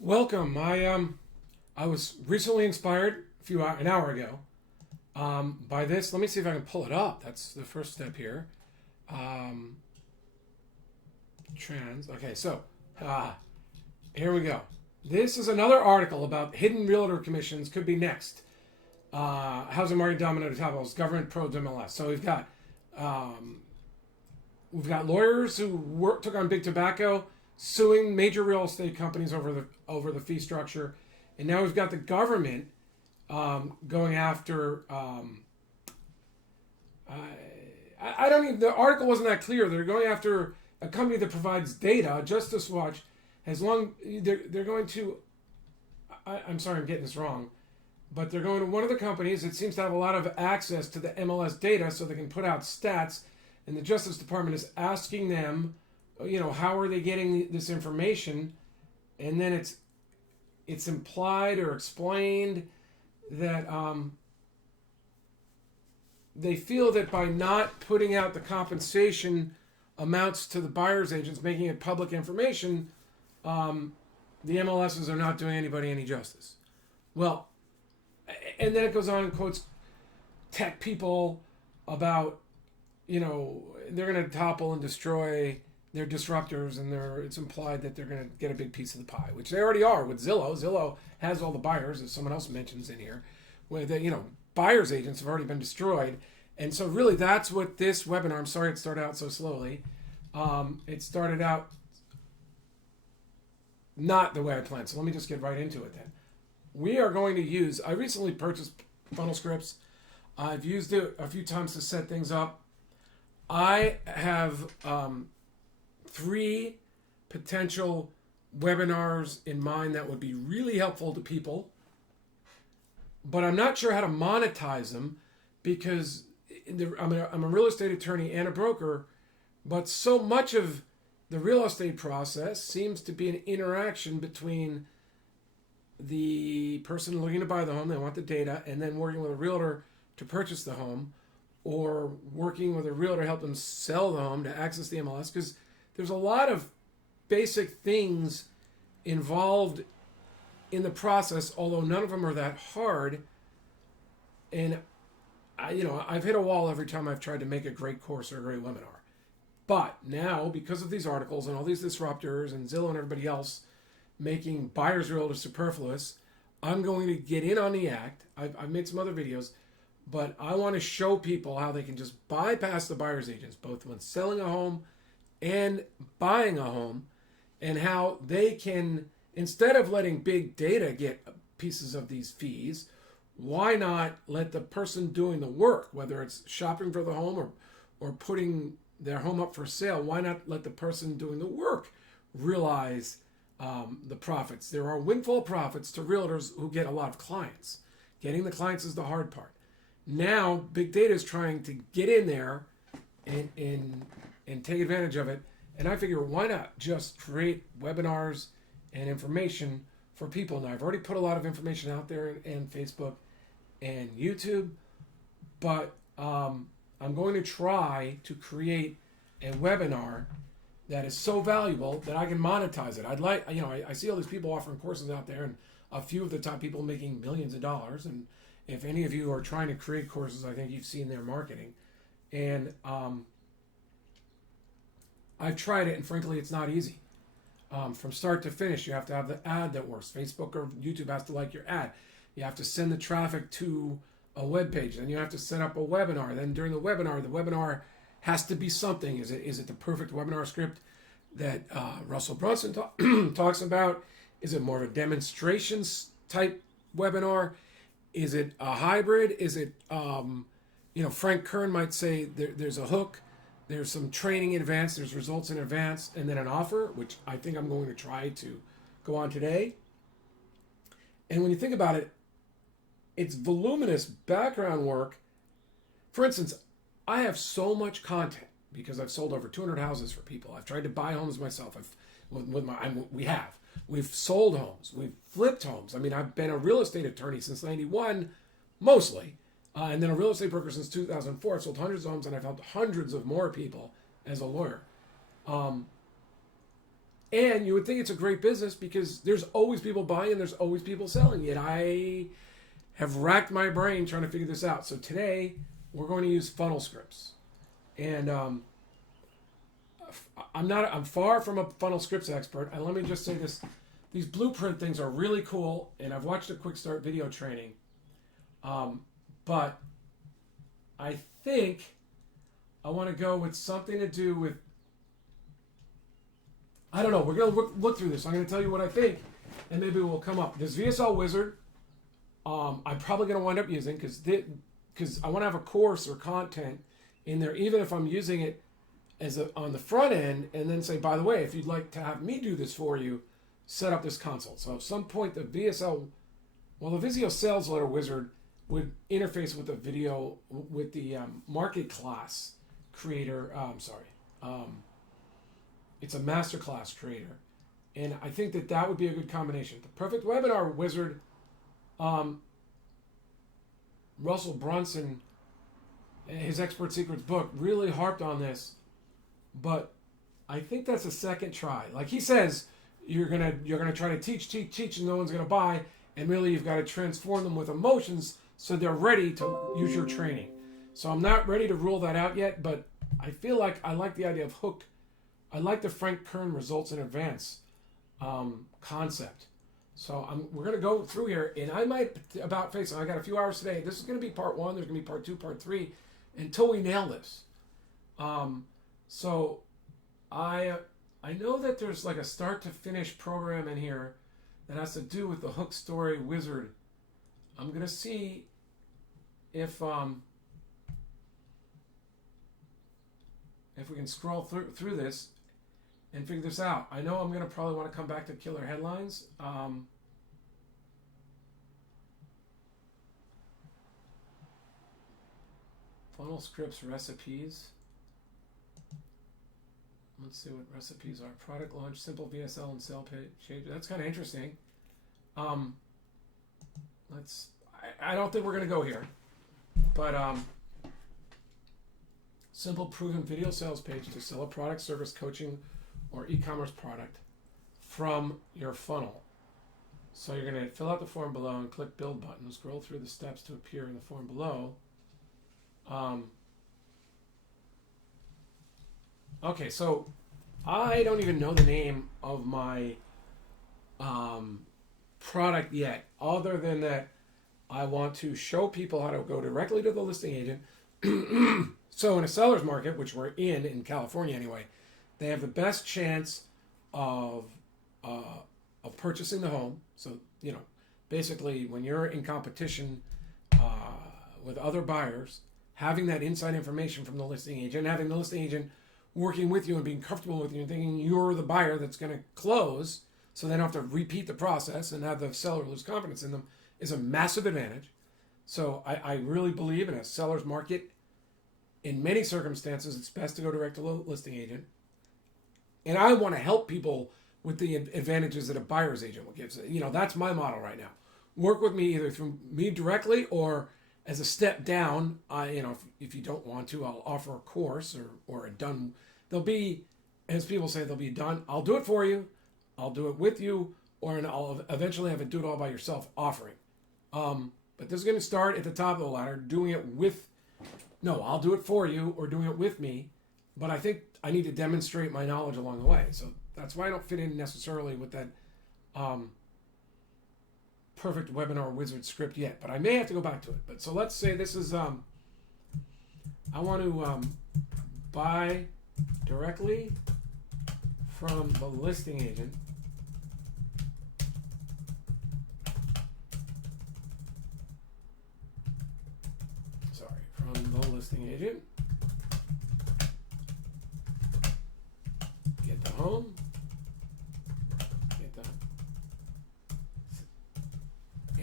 Welcome. I was recently inspired an hour ago by this. Let me see if I can pull it up. That's the first step here. Um, Okay, so here we go. This is another article about hidden realtor commissions could be next. Housing market domino topos, government pro MLS. So um, we've got lawyers who took on big tobacco, suing major real estate companies over the fee structure, and now we've got the government going after. I don't even. The article wasn't that clear. They're going after a company that provides data. Justice Watch has long. They're going to. I'm sorry, I'm getting this wrong, but they're going to one of the companies that seems to have a lot of access to the MLS data, so they can put out stats. And the Justice Department is asking them, how are they getting this information? And then it's implied or explained that they feel that by not putting out the compensation amounts to the buyer's agents, making it public information, the MLSs are not doing anybody any justice. Well, and then it goes on and quotes tech people about, they're going to topple and destroy their disruptors, and it's implied that they're going to get a big piece of the pie, which they already are with Zillow. Zillow has all the buyers, as someone else mentions in here, where buyers agents have already been destroyed. And so really that's what this webinar, I'm sorry it started out so slowly. It started out not the way I planned. So let me just get right into it then. We are going to use, I recently purchased funnel scripts. I've used it a few times to set things up. I have 3 potential webinars in mind that would be really helpful to people, but I'm not sure how to monetize them because I'm a real estate attorney and a broker, but so much of the real estate process seems to be an interaction between the person looking to buy the home, they want the data, and then working with a realtor to purchase the home, or working with a realtor to help them sell the home to access the MLS, because there's a lot of basic things involved in the process, although none of them are that hard. And I've hit a wall every time I've tried to make a great course or a great webinar. But now, because of these articles and all these disruptors and Zillow and everybody else making buyer's realtors superfluous, I'm going to get in on the act. I've made some other videos, but I want to show people how they can just bypass the buyer's agents, both when selling a home and buying a home, and how they can, instead of letting big data get pieces of these fees, why not let the person doing the work, whether it's shopping for the home or putting their home up for sale, why not let the person doing the work realize the profits? There are windfall profits to realtors who get a lot of clients. Getting the clients is the hard part. Now, big data is trying to get in there and take advantage of it. And I figure, why not just create webinars and information for people? Now, I've already put a lot of information out there in Facebook and YouTube, but I'm going to try to create a webinar that is so valuable that I can monetize it. I see all these people offering courses out there, and a few of the top people making millions of dollars. And if any of you are trying to create courses, I think you've seen their marketing. And I've tried it, and frankly, it's not easy. From start to finish, you have to have the ad that works. Facebook or YouTube has to like your ad. You have to send the traffic to a web page. Then you have to set up a webinar. Then during the webinar has to be something. Is it the perfect webinar script that Russell Brunson talks about? Is it more of a demonstrations type webinar? Is it a hybrid? Is it, Frank Kern might say there's a hook, there's some training in advance, there's results in advance, and then an offer, which I think I'm going to try to go on today. And when you think about it, it's voluminous background work. For instance, I have so much content because I've sold over 200 houses for people. I've tried to buy homes myself. We've sold homes. We've flipped homes. I mean, I've been a real estate attorney since 91, mostly. And then a real estate broker since 2004. I've sold hundreds of homes, and I've helped hundreds of more people as a lawyer. And you would think it's a great business because there's always people buying and there's always people selling. Yet I have racked my brain trying to figure this out. So today we're going to use funnel scripts. And I'm far from a funnel scripts expert. And let me just say this. These blueprint things are really cool. And I've watched a quick start video training. But I think I want to go with something to do with, I don't know. We're going to look through this. I'm going to tell you what I think, and maybe we'll come up. This VSL Wizard, I'm probably going to wind up using because I want to have a course or content in there, even if I'm using it on the front end, and then say, by the way, if you'd like to have me do this for you, set up this console. So at some point, the Visio Sales Letter Wizard would interface with the market class creator. It's a masterclass creator. And I think that would be a good combination. The Perfect Webinar Wizard, Russell Brunson, his Expert Secrets book, really harped on this. But I think that's a second try. Like he says, you're gonna try to teach, and no one's gonna buy. And really, you've got to transform them with emotions so they're ready to use your training. So I'm not ready to rule that out yet, but I feel like I like the idea of hook. I like the Frank Kern results in advance concept. So we're going to go through here, and I might about face it. I got a few hours today. This is going to be part 1. There's going to be part 2, part 3, until we nail this. So I know that there's like a start to finish program in here that has to do with the hook story wizard. I'm going to see if we can scroll through this and figure this out. I know I'm going to probably want to come back to killer headlines. Funnel scripts recipes. Let's see what recipes are. Product launch, simple VSL and sale page. That's kind of interesting. I don't think we're going to go here. But simple proven video sales page to sell a product, service, coaching, or e-commerce product from your funnel. So you're going to fill out the form below and click build button. Scroll through the steps to appear in the form below. Okay, so I don't even know the name of my product yet, other than that I want to show people how to go directly to the listing agent. So in a seller's market, which we're in California anyway, they have the best chance of purchasing the home. So, basically when you're in competition with other buyers, having that inside information from the listing agent, having the listing agent working with you and being comfortable with you and thinking you're the buyer that's going to close, so they don't have to repeat the process and have the seller lose confidence in them, is a massive advantage. So I really believe in a seller's market. In many circumstances, it's best to go direct to the listing agent. And I want to help people with the advantages that a buyer's agent will give. So, that's my model right now. Work with me either through me directly or as a step down. If you don't want to, I'll offer a course or a done. There'll be, as people say, they'll be done. I'll do it for you. I'll do it with you, or I'll eventually have it do it all by yourself offering. But this is going to start at the top of the ladder, doing it with, no, I'll do it for you or doing it with me. But I think I need to demonstrate my knowledge along the way. So that's why I don't fit in necessarily with that perfect webinar wizard script yet. But I may have to go back to it. But so let's say this is, I want to buy directly from the listing agent. From the listing agent. Get the home.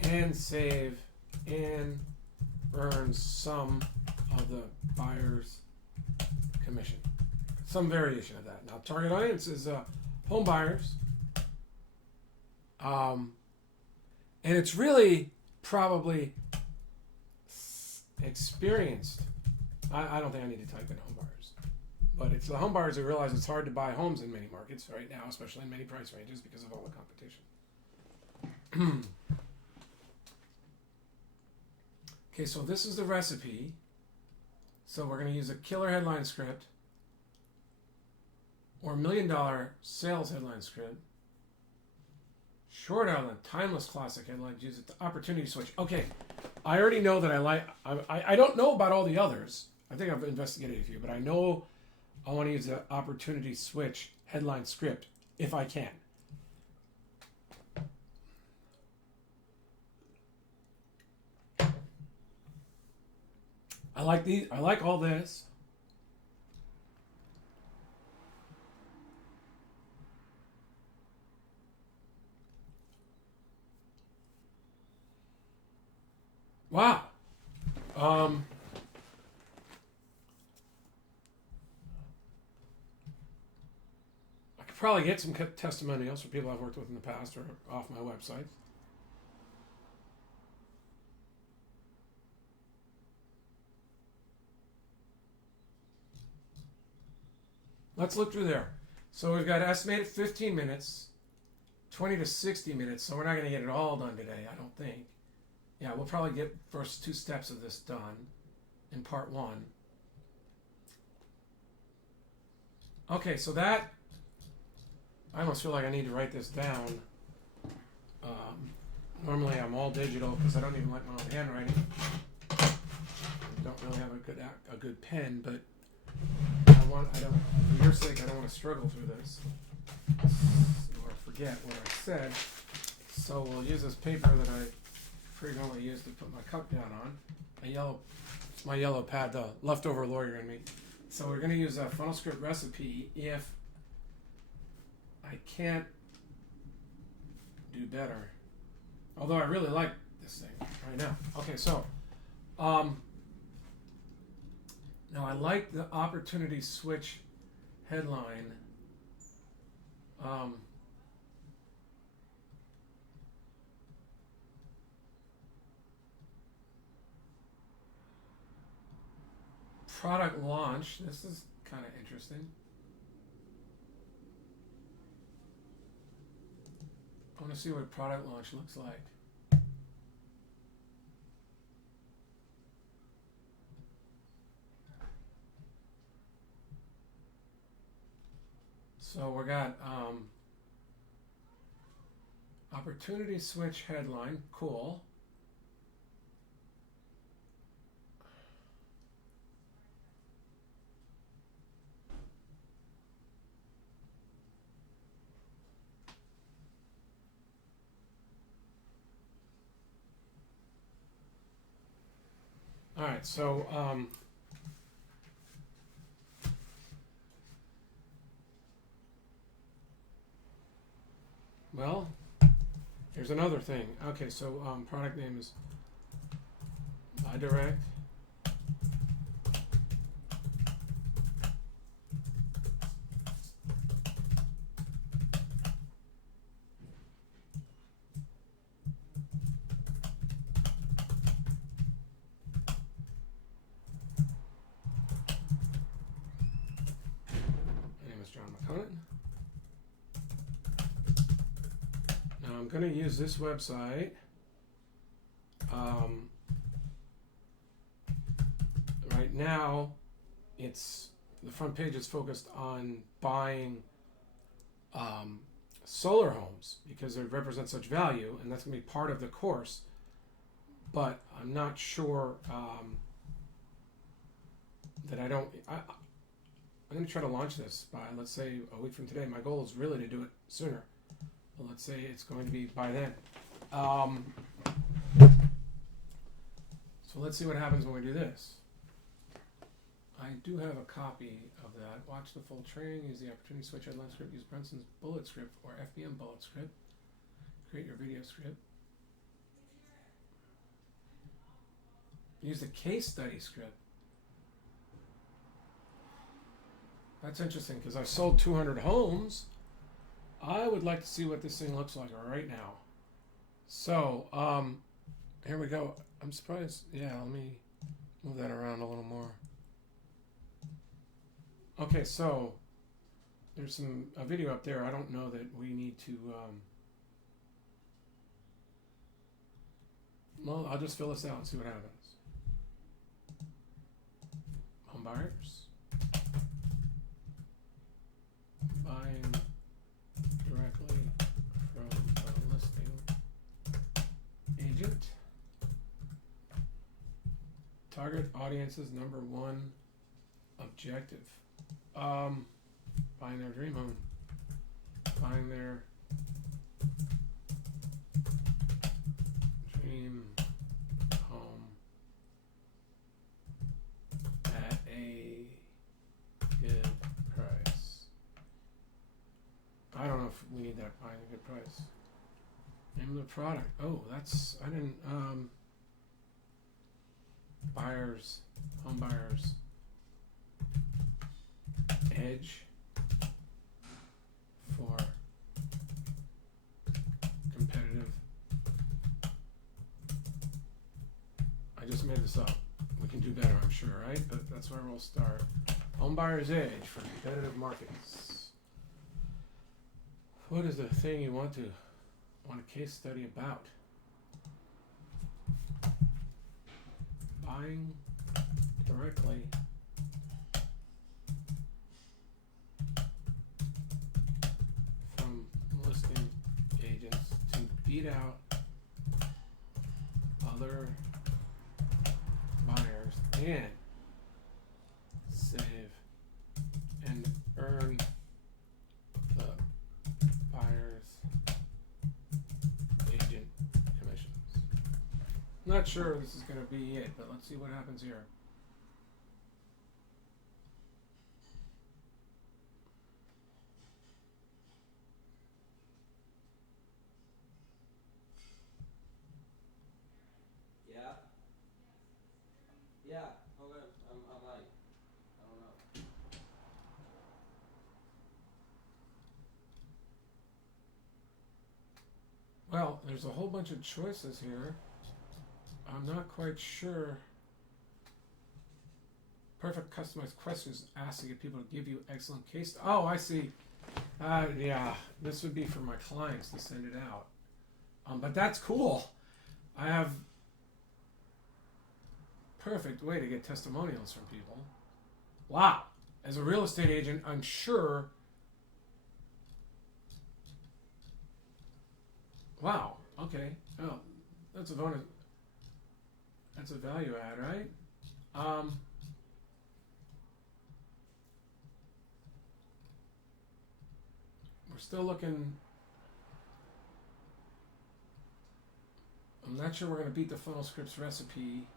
And save and earn some of the buyer's commission. Some variation of that. Now, target audience is home buyers. And it's really probably experienced. I don't think I need to type in home buyers. But it's the home buyers who realize it's hard to buy homes in many markets right now, especially in many price ranges because of all the competition. Okay, so this is the recipe. So we're going to use a killer headline script or $1 million sales headline script. Short outline, timeless classic headlines, use it, the opportunity switch. Okay, I already know that I don't know about all the others. I think I've investigated a few, but I know I want to use the opportunity switch headline script if I can. I like these. I like all this. Wow. I could probably get some testimonials from people I've worked with in the past or off my website. Let's look through there. So we've got estimated 15 minutes, 20 to 60 minutes. So we're not going to get it all done today, I don't think. Yeah, we'll probably get first 2 steps of this done in part 1. Okay, so that, I almost feel like I need to write this down. Normally I'm all digital because I don't even like my own handwriting. I don't really have a good pen, but for your sake, I don't want to struggle through this or forget what I said. So we'll use this paper that I frequently use to put my cup down on. It's my yellow pad, the leftover lawyer in me. So we're going to use a funnel script recipe if I can't do better. Although I really like this thing right now. Okay, so now I like the opportunity switch headline. Product launch. This is kind of interesting. I want to see what product launch looks like. So we got opportunity switch headline, cool. All right, so well, here's another thing. Okay, so product name is Direct. My name is McConnin. Now I'm going to use this website. Right now, the front page is focused on buying solar homes because they represent such value, and that's going to be part of the course. But I'm not sure that I'm going to try to launch this by, let's say, a week from today. My goal is really to do it sooner. Well, let's say it's going to be by then. So let's see what happens when we do this. I do have a copy of that. Watch the full training. Use the opportunity switch headline script. Use Brunson's bullet script or FBM bullet script. Create your video script. Use the case study script. That's interesting because I've sold 200 homes. I would like to see what this thing looks like right now. So, here we go. I'm surprised. Yeah, let me move that around a little more. Okay, so there's a video up there. I don't know that we need to. Well, I'll just fill this out and see what happens. Home buyers buying directly from a listing agent. Target audience's number one objective. Buying their dream home. Buying their dream home at a good price. I don't know if we need that, buying a good price. Name of the product. Oh, that's, I didn't, buyers, home buyers, edge for competitive. I just made this up. We can do better, I'm sure, right? But that's where we'll start. Home buyer's edge for competitive markets. What is the thing you want a case study about? Buying directly from listing agents to beat out other buyers and save and earn the buyer's agent commissions. Not sure this is going to be it, but let's see what happens here. Yeah, hold on. I'm like, I don't know. Well, there's a whole bunch of choices here. I'm not quite sure. Perfect customized questions asked to get people to give you excellent case. Oh, I see. Yeah, this would be for my clients to send it out. But that's cool. I have perfect way to get testimonials from people. Wow. As a real estate agent, I'm sure. Wow. Okay. Oh, that's a bonus. That's a value add, right? We're still looking. I'm not sure we're going to beat the funnel scripts recipe.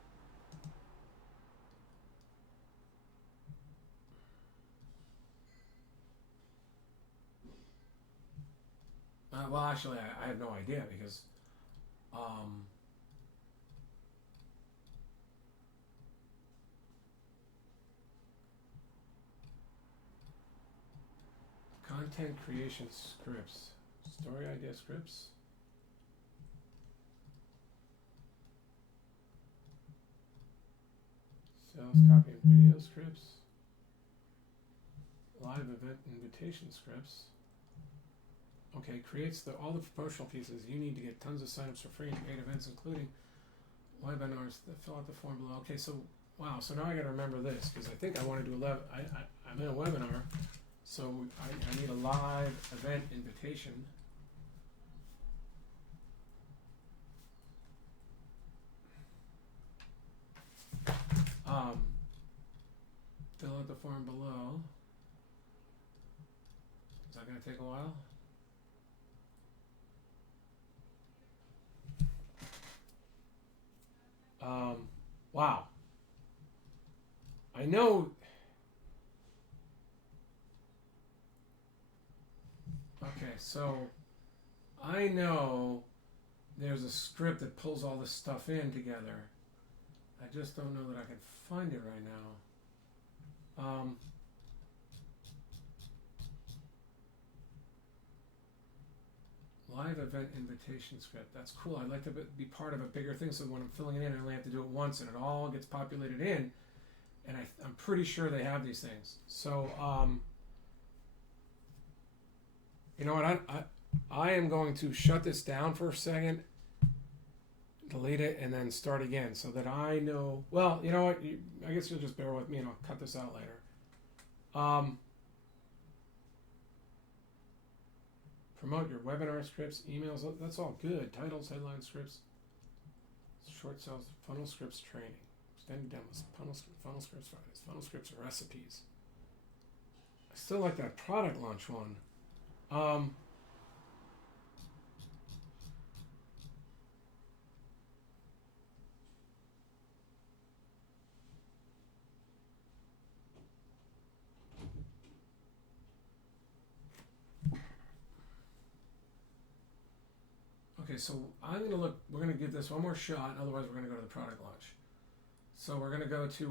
Well, actually, I have no idea because content creation scripts, story idea scripts. Sales copy and video scripts. Live event invitation scripts. Okay, creates all the promotional pieces. You need to get tons of signups for free and paid events, including webinars that fill out the form below. Okay, so wow, so now I got to remember this because I think I want to do I'm in a webinar, so I need a live event invitation. Fill out the form below. Is that going to take a while? Wow. I know. Okay, so I know there's a script that pulls all this stuff in together. I just don't know that I can find it right now. Live event invitation script. That's cool. I'd like to be part of a bigger thing so when I'm filling it in, I only have to do it once and it all gets populated in. and I'm pretty sure they have these things. So, you know what? I am going to shut this down for a second, delete it, and then start again so that I know. Well, you know what? I guess you'll just bear with me, and I'll cut this out later. Promote your webinar scripts, emails. That's all good. Titles, headline scripts, short sales, funnel scripts training, extended demos, funnel scripts Fridays, funnel scripts recipes. I still like that product launch one. Okay, so I'm going to look, we're going to give this one more shot, otherwise we're going to go to the product launch. So we're going to go to,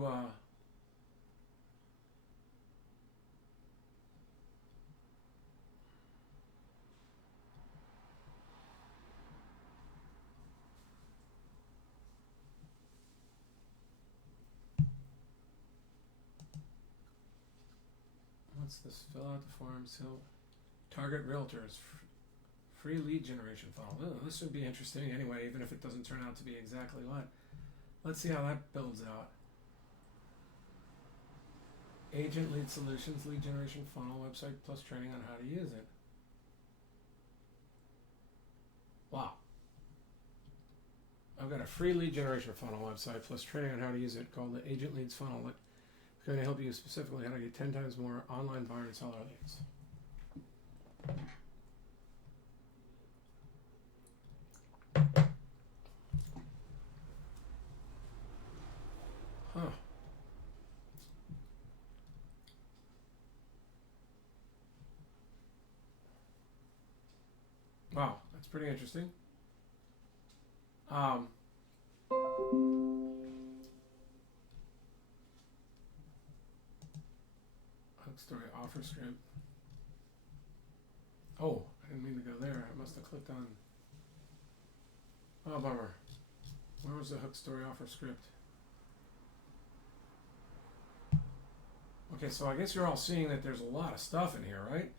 what's this? Fill out the form, target realtors, free lead generation funnel. Oh, this would be interesting anyway, even if it doesn't turn out to be exactly what. Let's see how that builds out. Agent lead solutions, lead generation funnel, website plus training on how to use it. Wow. I've got a free lead generation funnel website plus training on how to use it called the Agent Leads Funnel. It's going to help you specifically how to get 10 times more online buyer and seller leads. Huh. Wow, that's pretty interesting. Hook story offer script. Oh, I didn't mean to go there. I must have clicked on. Oh, bummer. Where was the hook story offer script? Okay, so I guess you're all seeing that there's a lot of stuff in here, right?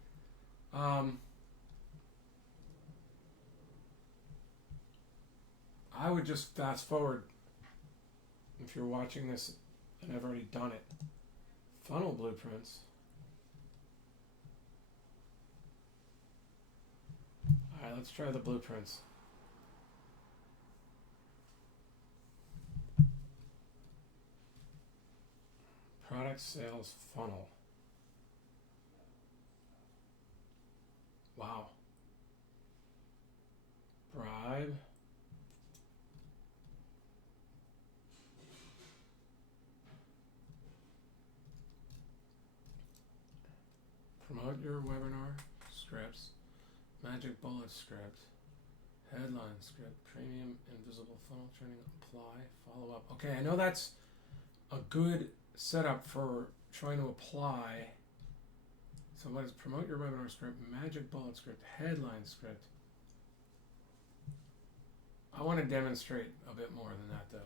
I would just fast forward if you're watching this and I've already done it. Funnel blueprints. Alright, let's try the blueprints. Product sales funnel. Wow. Bribe. Promote your webinar scripts. Magic bullet script. Headline script. Premium invisible funnel training. Apply. Follow up. Okay, I know that's a good setup for trying to apply. So what is promote your webinar script, magic bullet script, headline script? I want to demonstrate a bit more than that though.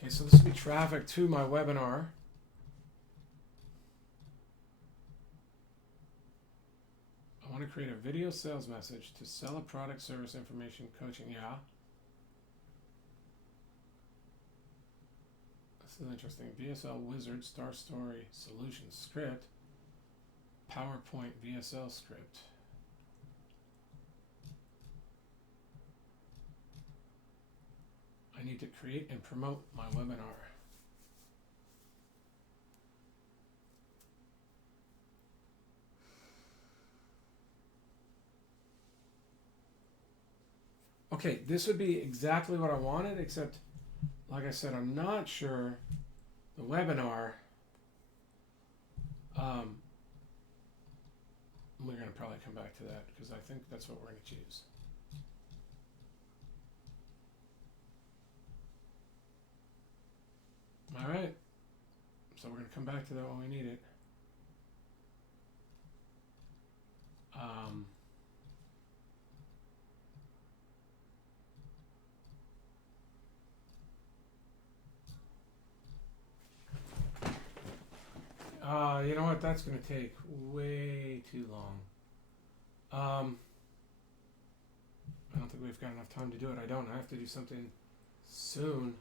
Okay, so this will be traffic to my webinar. I want to create a video sales message to sell a product, service, information, coaching. Yeah. This is interesting. VSL Wizard, Star Story, Solution Script, PowerPoint VSL Script. I need to create and promote my webinar. Okay, this would be exactly what I wanted, except, like I said, I'm not sure the webinar, we're going to probably come back to that because I think that's what we're going to choose. All right, so we're going to come back to that when we need it. You know what? That's going to take way too long. I don't think we've got enough time to do it. I don't. I have to do something soon.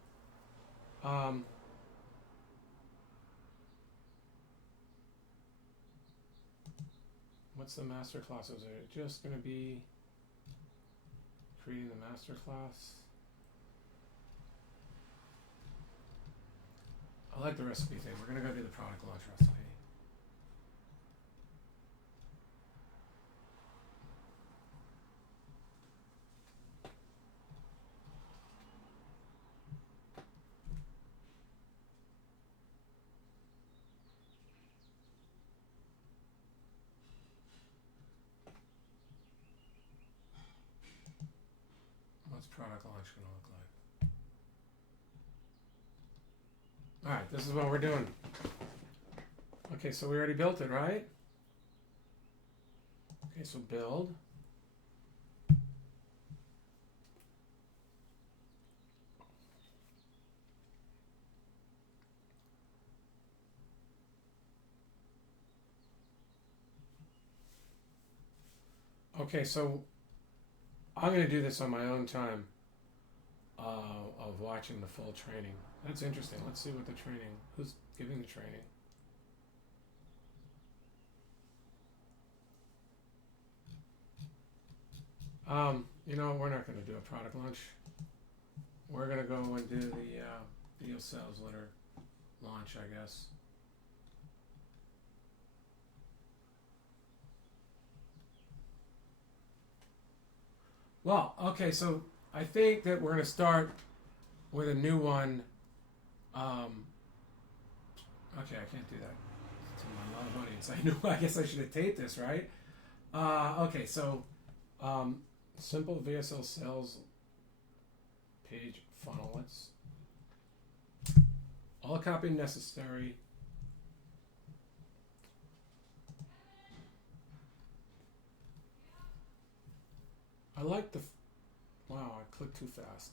What's the master class? Is it just going to be creating the master class? I like the recipe thing. We're going to go do the product launch recipe. What's product launch going to look like? Alright, this is what we're doing. Okay, so we already built it, right? Okay, so build. Okay, so I'm going to do this on my own time of watching the full training. That's interesting. Let's see what the training, who's giving the training. You know, we're not going to do a product launch. We're going to go and do the video sales letter launch, I guess. Well, okay, so I think that we're going to start with a new one. Okay, I can't do that to my live audience. I guess I should have taped this, right? Okay, so simple VSL sales page funnel. Let's all copy necessary. I like the. Wow, I clicked too fast.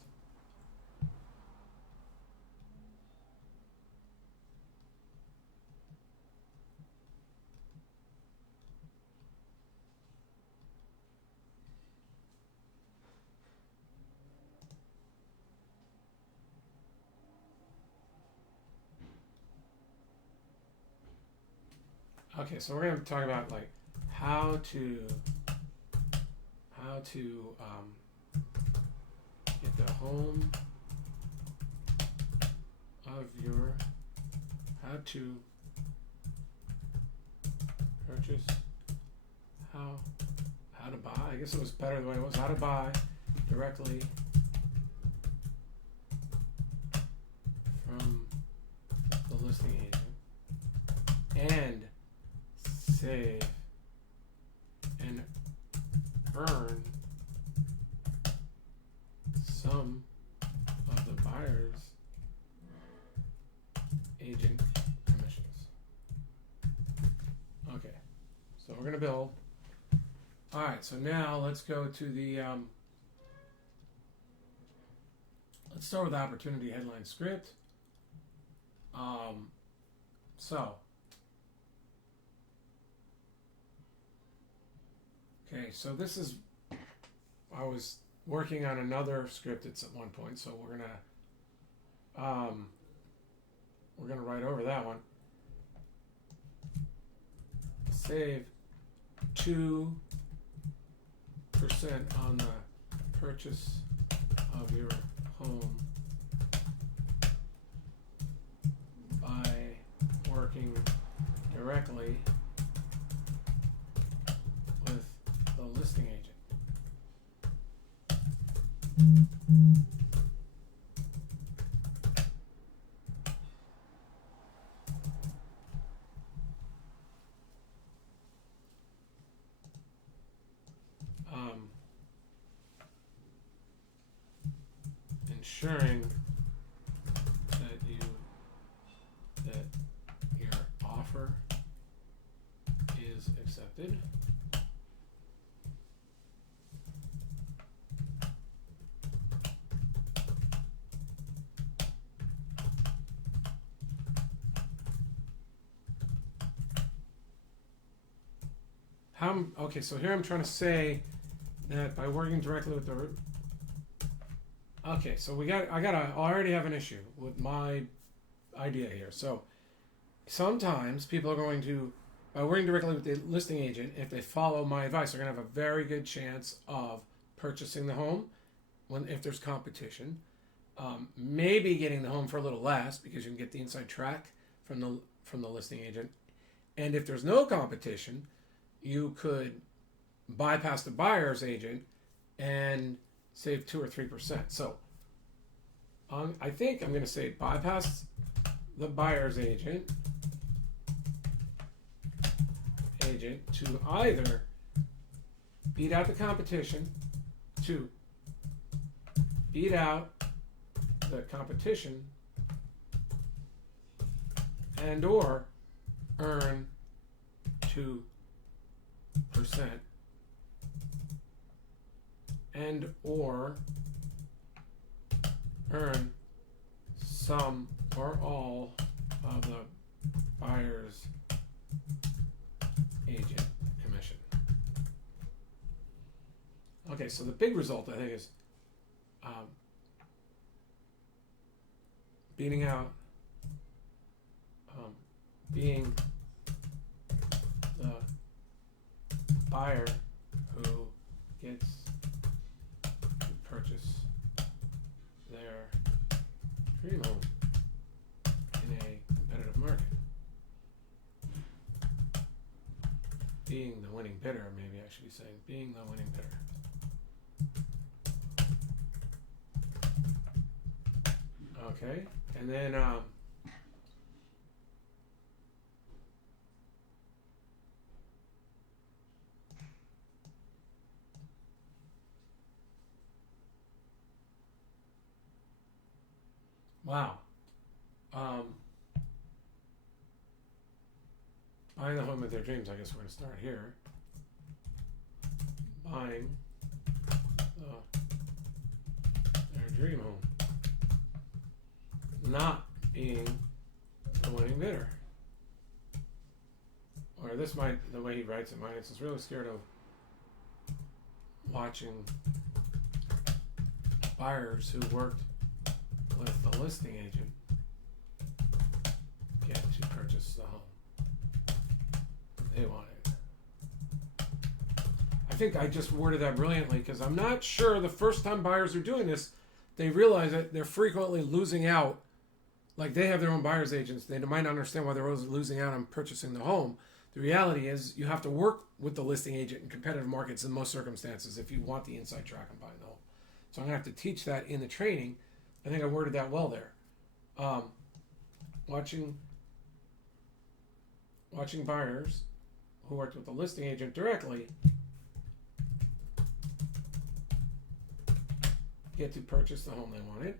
Okay, so we're going to talk about like how to get the home of your how to purchase how to buy. I guess it was better the way it was. How to buy directly from the listing agent and save and earn some of the buyer's agent commissions. Okay, so we're gonna build. All right, so now let's go to the let's start with the opportunity headline script. Okay, so this is, I was working on another script at one point, so we're gonna write over that one. Save 2% on the purchase of your home by working directly with the listing agent. Ensuring that your offer is accepted. Okay, so here I'm trying to say that by working directly with the. Okay, so I already have an issue with my idea here. So sometimes people are going to, by working directly with the listing agent, if they follow my advice, they're going to have a very good chance of purchasing the home if there's competition. Maybe getting the home for a little less because you can get the inside track from the listing agent. And if there's no competition, you could bypass the buyer's agent and save 2 or 3%. So I think I'm going to say bypass the buyer's agent to either beat out the competition, to beat out the competition, and or earn 2%, and or earn some or all of the buyer's agent commission. Okay, so the big result I think is beating out, being the buyer who gets to purchase their dream home in a competitive market. Being the winning bidder, maybe I should be saying, being the winning bidder. Okay, and then wow. Buying the home of their dreams, I guess we're going to start here. Buying their dream home. Not being the winning bidder. Or this might, the way he writes it, Minus is really scared of watching buyers who worked with the listing agent get to purchase the home they wanted. I think I just worded that brilliantly because I'm not sure the first time buyers are doing this, they realize that they're frequently losing out. Like they have their own buyer's agents. They might not understand why they're always losing out on purchasing the home. The reality is you have to work with the listing agent in competitive markets in most circumstances if you want the inside track on buying the home. So I'm going to have to teach that in the training. I think I worded that well there. Watching buyers who worked with the listing agent directly get to purchase the home they wanted.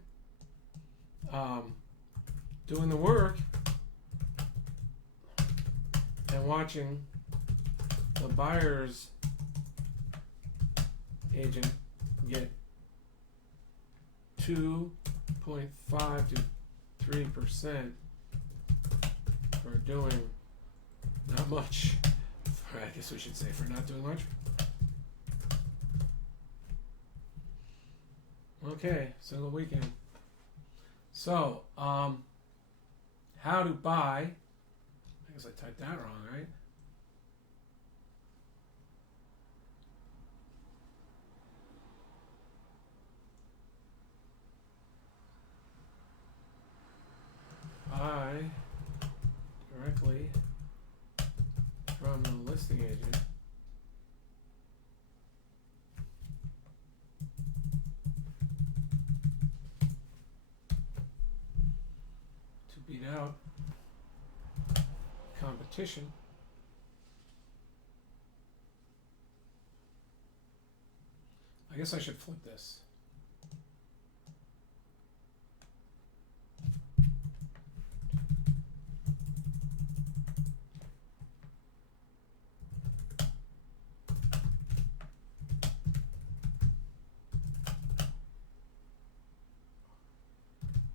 Doing the work and watching the buyer's agent get 2.5 to 3% for doing not much. I guess we should say for not doing much. Okay, single weekend. So, how to buy. I guess I typed that wrong, right? Buy directly from the listing agent to beat out competition I guess I should flip this.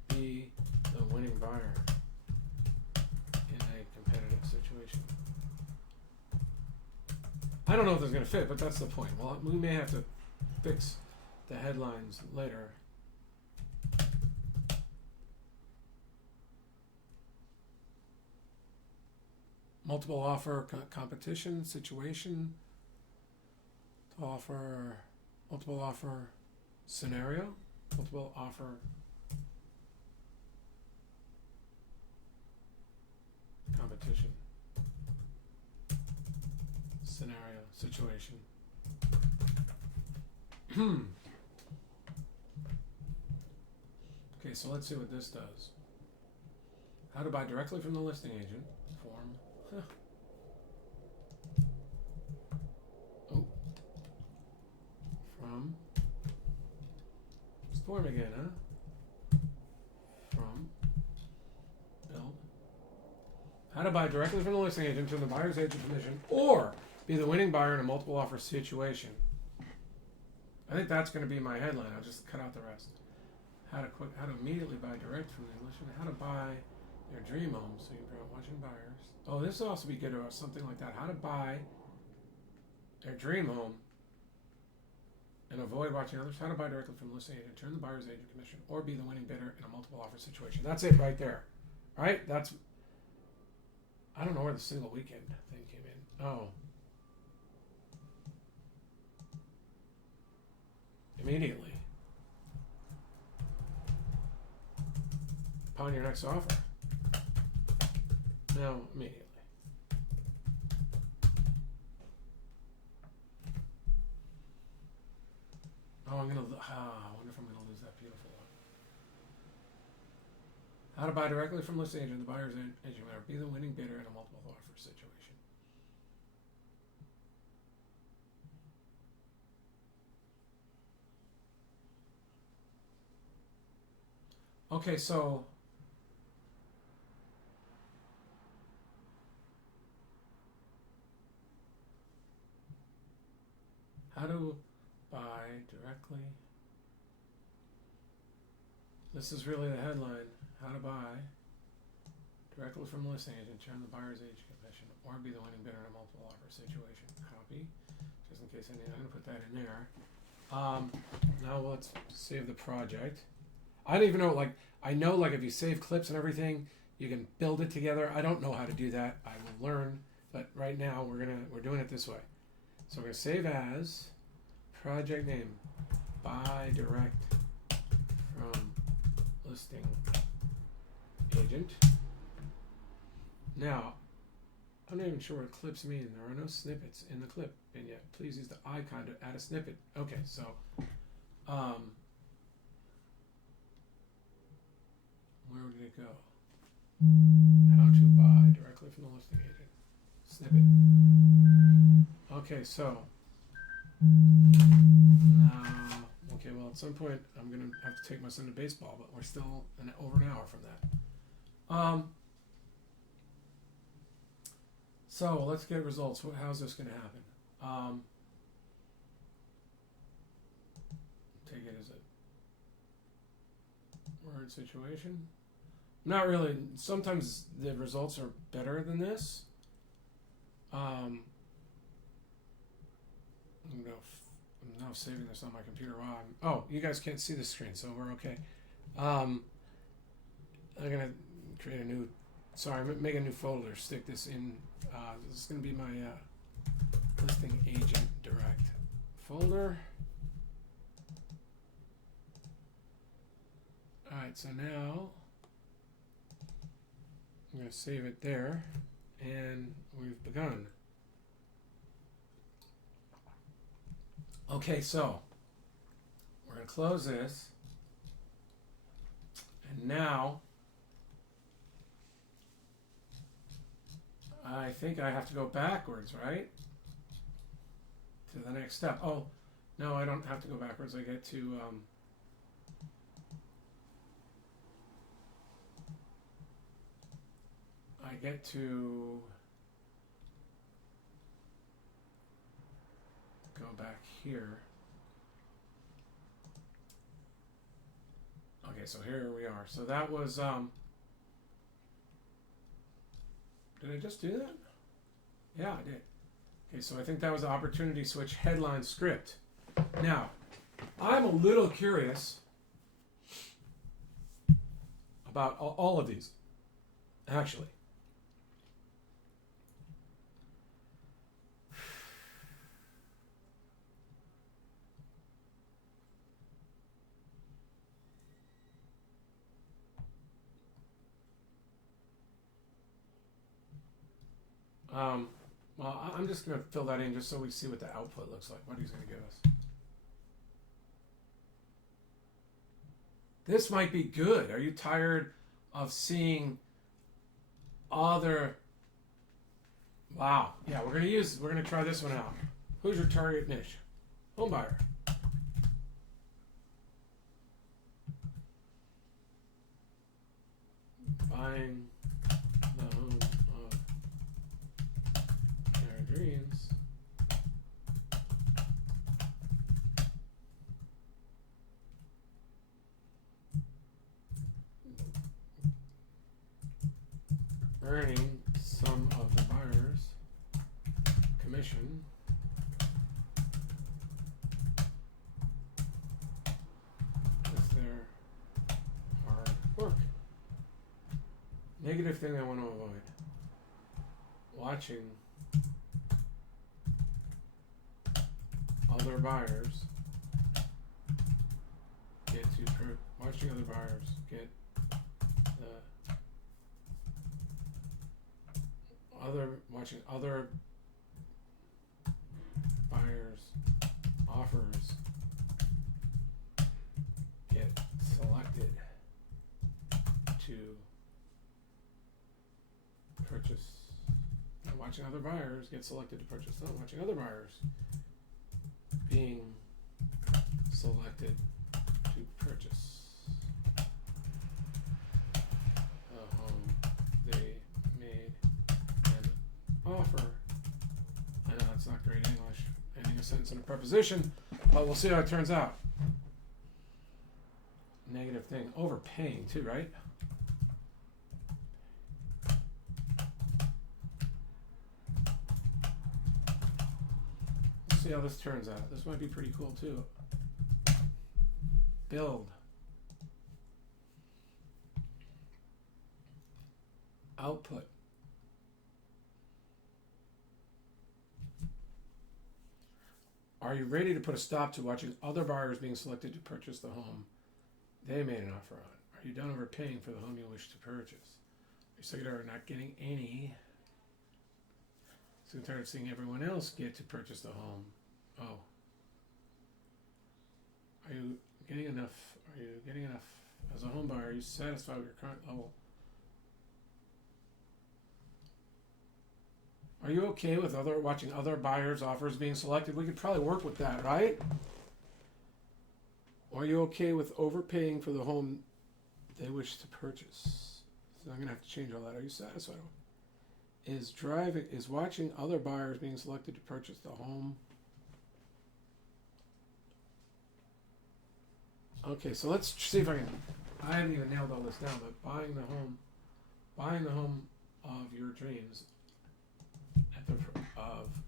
Be the winning buyer in a competitive situation. I don't know if it's going to fit, but that's the point. Well, we may have to fix the headlines later. Multiple offer competition situation. Offer, multiple offer scenario. Multiple offer competition scenario situation. Okay, so let's see what this does. How to buy directly from the listing agent form. Oh, from form again, huh? From build. How to buy directly from the listing agent to the buyer's agent commission, or be the winning buyer in a multiple offer situation. I think that's going to be my headline. I'll just cut out the rest. How to immediately buy direct from the listing. How to buy their dream home. So you can promote watching buyers. Oh, this will also be good or something like that. How to buy their dream home and avoid watching others. How to buy directly from the listing agent, turn the buyer's agent commission, or be the winning bidder in a multiple offer situation. That's it right there. Right? That's. I don't know where the single weekend thing came in. Oh. Immediately. Upon your next offer. No, immediately. Oh, I wonder if I'm gonna lose that beautiful one. How to buy directly from listing agent, the buyer's agent, or be the winning bidder in a multiple offer situation. Okay, so how to buy directly. This is really the headline. How to buy directly from the listing agent, turn the buyer's agent commission, or be the winning bidder in a multiple offer situation. Copy, just in case I'm going to put that in there. Now let's save the project. I don't even know, like, I know, like, if you save clips and everything, you can build it together. I don't know how to do that. I will learn, but right now we're doing it this way. So we're gonna save as project name, buy direct from listing agent. Now, I'm not even sure what clips mean. There are no snippets in the clip vignette. Please use the icon to add a snippet. Okay, so, where did it go? How to buy directly from the listing agent. Snippet. Okay, so now, okay, well, at some point I'm gonna have to take my son to baseball, but we're still over an hour from that. So let's get results. How's this gonna happen? Take it as a word situation. Not really. Sometimes the results are better than this. I'm now saving this on my computer. Wow, you guys can't see the screen, so we're okay. I'm gonna create a new. Sorry, make a new folder. Stick this in. This is gonna be my listing agent direct folder. All right, so now I'm going to save it there, and we've begun. Okay, so we're going to close this, and now I think I have to go backwards, right? To the next step. Oh, no, I don't have to go backwards. I get to go back here. Okay, so here we are. So that was, did I just do that? Yeah, I did. Okay, so I think that was the opportunity switch headline script. Now, I'm a little curious about all of these, actually. Well, I'm just going to fill that in just so we see what the output looks like, what he's going to give us. This might be good. Are you tired of seeing other... Wow. Yeah, we're going to try this one out. Who's your target niche? Home buyer. Buying the home of their dreams. Earning some of the buyer's commission with their hard work. Negative thing I want to avoid. Watching other buyers watching other buyers get watching other buyers' offers get selected to purchase. Watching other buyers get selected to purchase. Not watching other buyers being selected to purchase a home they made an offer. I know it's not great English, ending a sentence in a preposition, but we'll see how it turns out. Negative thing, overpaying too, right? See how this turns out. This might be pretty cool too. Build. Output. Are you ready to put a stop to watching other buyers being selected to purchase the home they made an offer on? Are you done overpaying for the home you wish to purchase? Are you sick of not getting any? So I'm tired of seeing everyone else get to purchase the home. Oh. Are you getting enough? Are you getting enough as a home buyer? Are you satisfied with your current level? Are you okay with watching other buyers' offers being selected? We could probably work with that, right? Or are you okay with overpaying for the home they wish to purchase? So I'm gonna have to change all that. Are you satisfied? Is watching other buyers being selected to purchase the home. Okay, so let's see if I haven't even nailed all this down, but buying the home of your dreams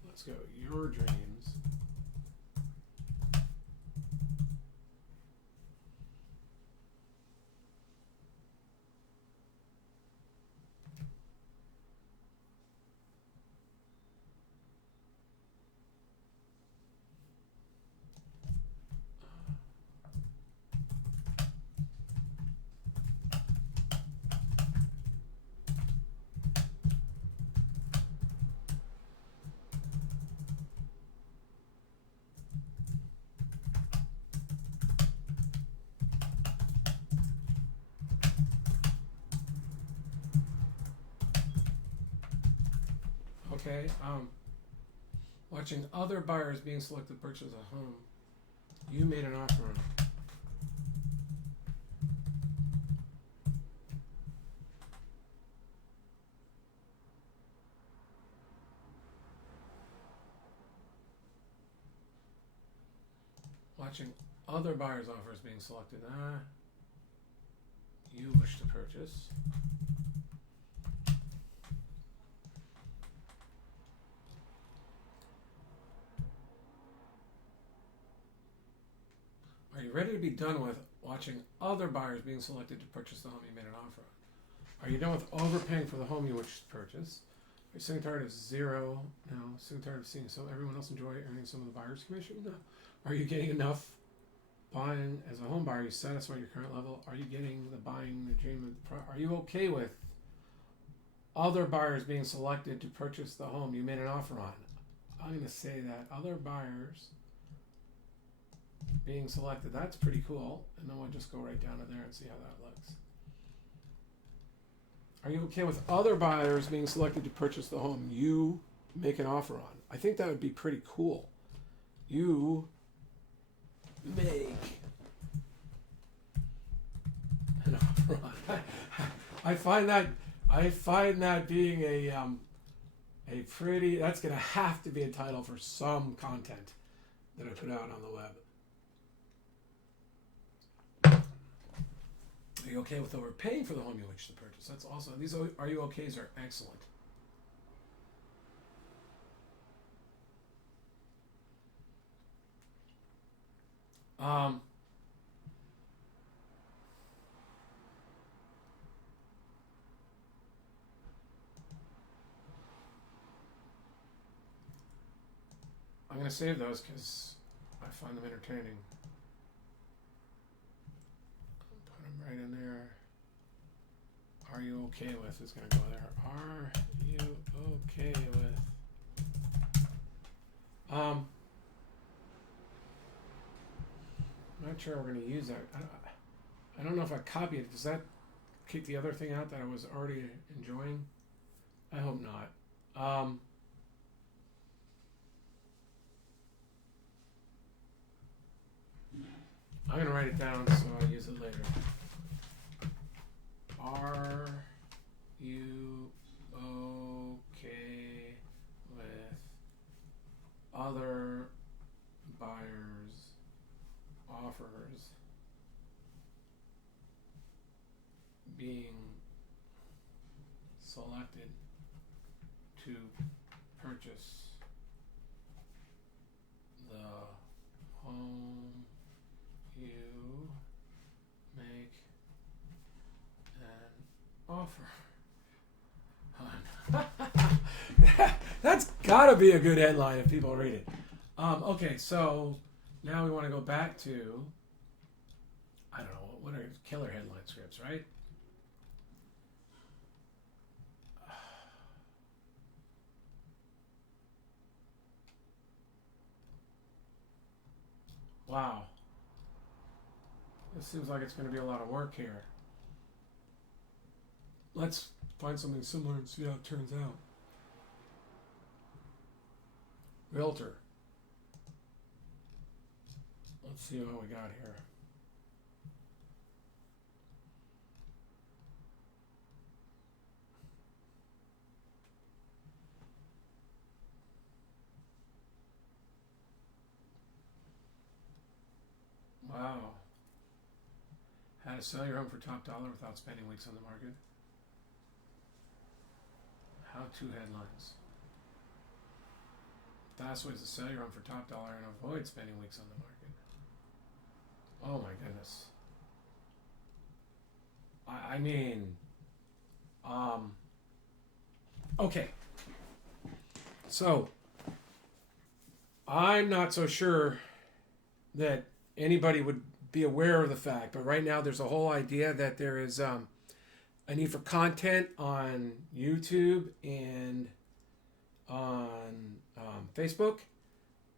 let's go, your dreams. Okay, watching other buyers being selected to purchase a home you made an offer on. Watching other buyers' offers being selected. You wish to purchase. ready to be done with watching other buyers being selected to purchase the home you made an offer on? Are you done with overpaying for the home you wish to purchase? Are you sick and tired of zero? No. Sick and tired of seeing everyone else enjoy earning some of the buyer's commission? No. Are you getting enough buying as a home buyer? Are you satisfied with your current level? Are you getting the buying the dream of are you okay with other buyers being selected to purchase the home you made an offer on? I'm going to say that other buyers being selected, that's pretty cool. And then we'll just go right down to there and see how that looks. Are you okay with other buyers being selected to purchase the home you make an offer on? I think that would be pretty cool. You make an offer on. I find that being a pretty, that's going to have to be a title for some content that I put out on the web. Are you okay with overpaying for the home you wish to purchase? That's also, these are you okays are excellent. I'm going to save those because I find them entertaining. Put them right in there. Are you okay with is going to go there. Are you okay with? I'm not sure we're going to use that. I don't know if I copied it. Does that kick the other thing out that I was already enjoying? I hope not. I'm going to write it down so I'll use it later. Are you okay with other buyers' offers being selected to purchase the home you make an offer on? That's gotta be a good headline if people read it. Okay, so now we want to go back to, I don't know, what are killer headline scripts, right? Wow. This seems like it's going to be a lot of work here. Let's find something similar and see how it turns out. Realtor. Let's see what we got here. Wow. How to sell your home for top dollar without spending weeks on the market. How-to headlines. Fast ways to sell your home for top dollar and avoid spending weeks on the market. Oh my goodness. I mean, okay. So, I'm not so sure that anybody would be aware of the fact, but right now there's a whole idea that there is a need for content on YouTube and on Facebook,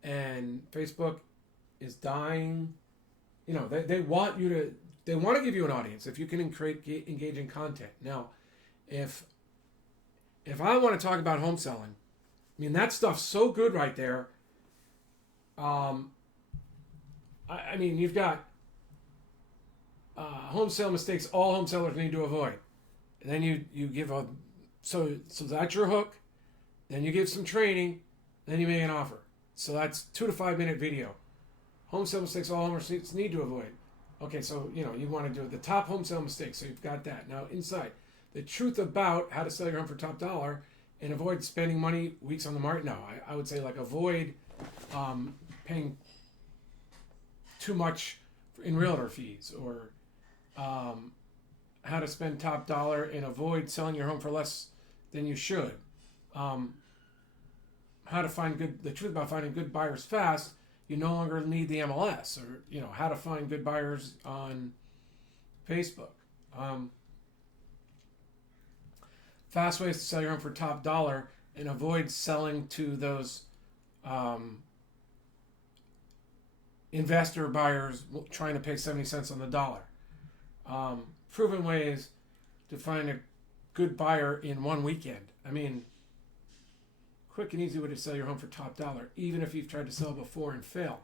and Facebook is dying. You know, they want to give you an audience if you can create engaging content. Now, if I want to talk about home selling, I mean, that stuff's so good right there. I mean, you've got home sale mistakes all home sellers need to avoid. And then you give so that's your hook. Then you give some training. Then you make an offer. So that's 2 to 5 minute video. Home sale mistakes all home sellers need to avoid. Okay, so you want to do the top home sale mistakes. So you've got that. Now inside, the truth about how to sell your home for top dollar and avoid spending money weeks on the market. No, I would say like avoid paying too much in realtor fees, or how to spend top dollar and avoid selling your home for less than you should. How to find the truth about finding good buyers fast. You no longer need the MLS, or how to find good buyers on Facebook. Fast ways to sell your home for top dollar and avoid selling to those investor buyers trying to pay 70 cents on the dollar. Proven ways to find a good buyer in one weekend. I mean, quick and easy way to sell your home for top dollar, even if you've tried to sell before and failed.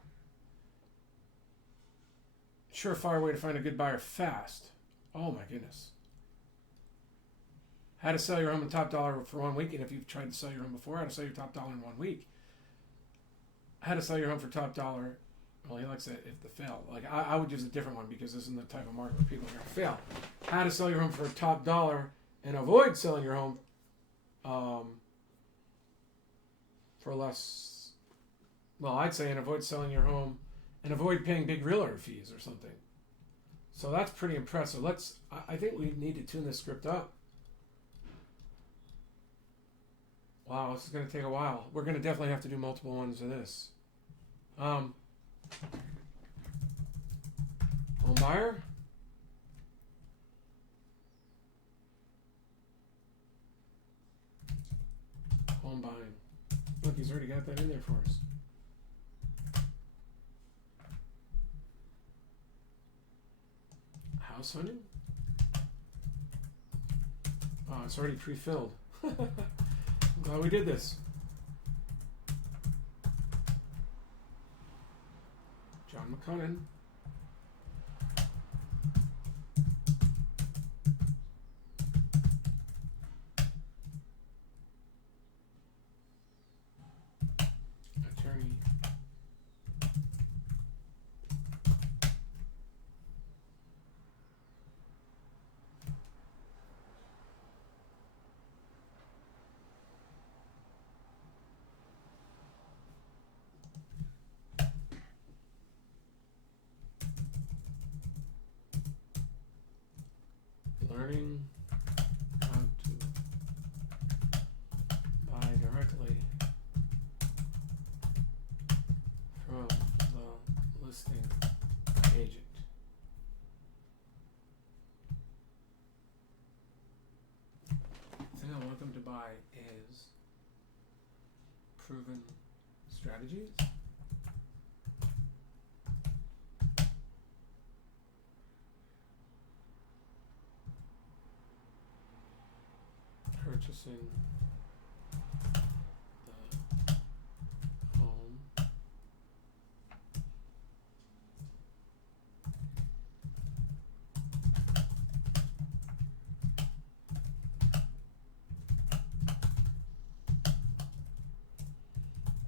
Surefire way to find a good buyer fast. Oh my goodness. How to sell your home in top dollar for 1 week, and if you've tried to sell your home before, how to sell your top dollar in 1 week. How to sell your home for top dollar. Well, he likes it if the fail. Like I would use a different one because this isn't the type of market where people are going to fail. How to sell your home for top dollar and avoid selling your home for less. Well, I'd say and avoid selling your home and avoid paying big realtor fees or something. So that's pretty impressive. I think we need to tune this script up. Wow, this is going to take a while. We're going to definitely have to do multiple ones of this. Home buyer. Home buying. Look, he's already got that in there for us. House hunting? Oh, it's already pre-filled. I'm glad we did this. John McConnin. Attorney. Learning how to buy directly from the listing agent. The thing I want them to buy is proven strategies. Purchasing the home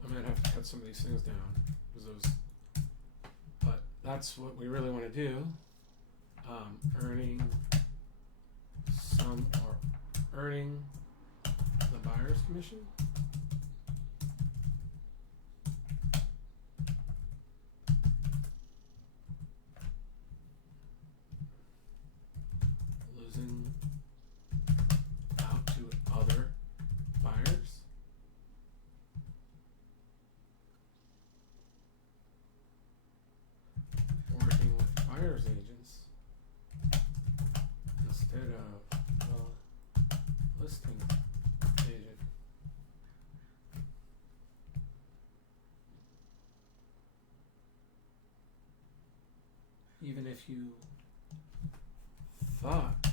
I'm gonna have to cut some of these things down but that's what we really want to do. Earning the buyer's commission. Losing out to other buyers. Working with buyer's agents instead of listing agent. Even if you thought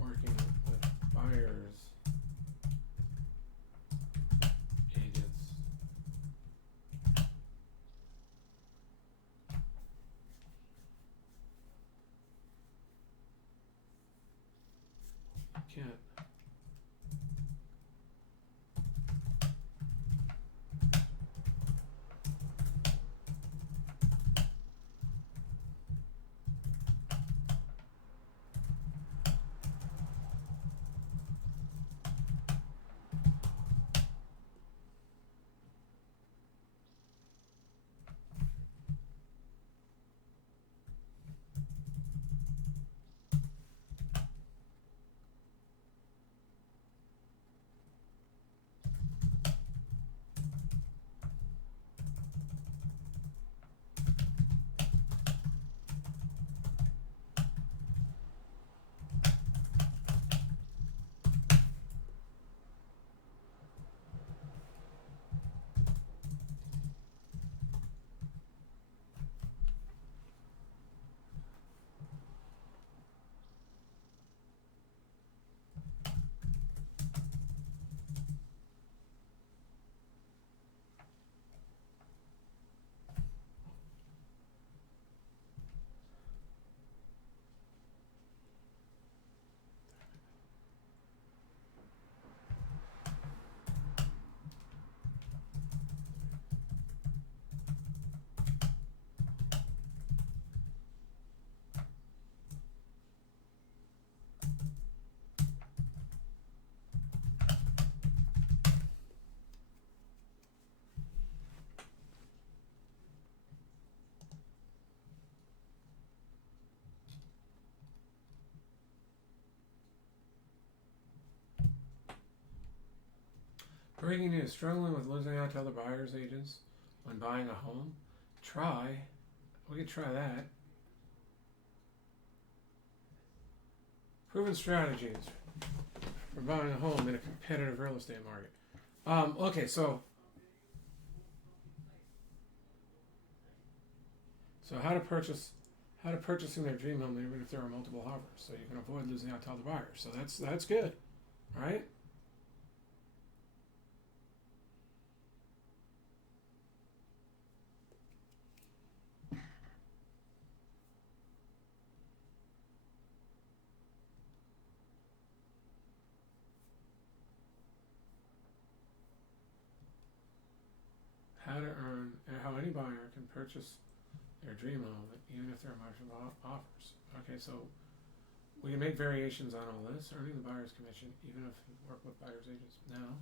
working with buyers agents can't. Breaking news: struggling with losing out to other buyers agents when buying a home? We could try that. Proven strategies for buying a home in a competitive real estate market. Okay, so how to purchasing their dream home even if there are multiple offers, so you can avoid losing out to other buyers. So that's good, right? How to earn and how any buyer can purchase their dream home even if there are multiple offers. Okay, so we can make variations on all this, earning the buyer's commission even if you work with buyer's agents. Now,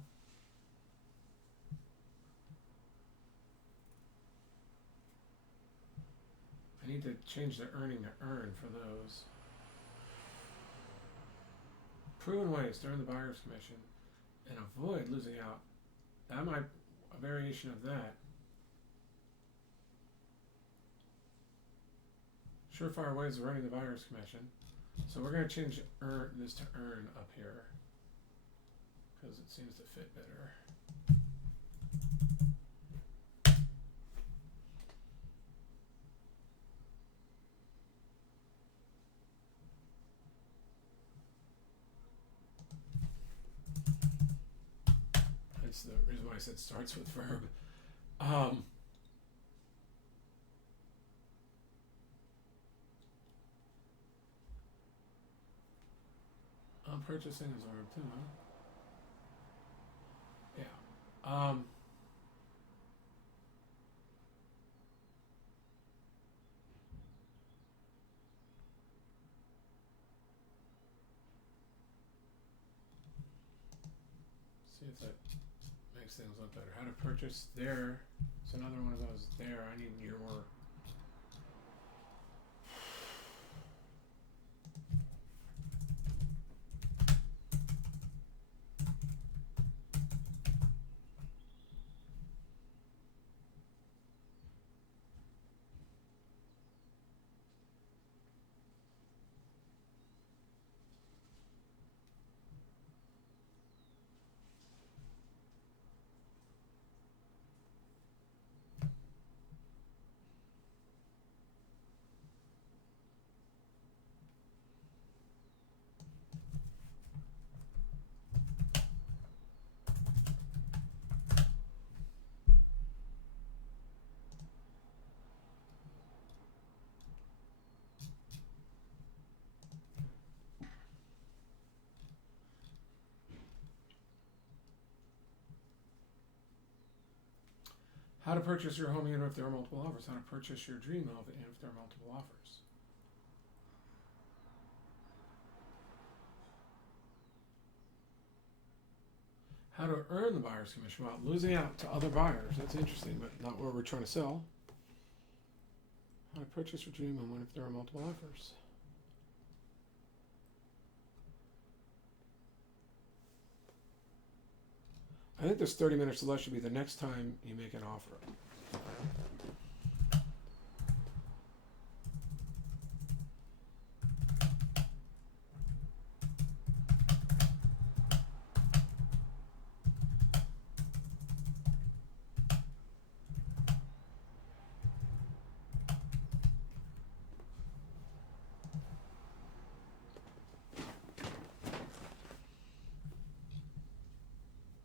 I need to change the earning to earn for those. Proven ways to earn the buyer's commission and avoid losing out. That might a variation of that. Surefire ways of earning the buyer's commission. So we're going to change this to earn up here because it seems to fit better. That's the reason why I said starts with verb. Purchasing is verb too, huh? Yeah. See if that makes things look better. How to purchase there. It's another one of those there. I need your more. How to purchase your home even if there are multiple offers. How to purchase your dream home even if there are multiple offers. How to earn the buyer's commission without losing out to other buyers. That's interesting, but not what we're trying to sell. How to purchase your dream home if there are multiple offers. I think this 30 minutes or less should be the next time you make an offer.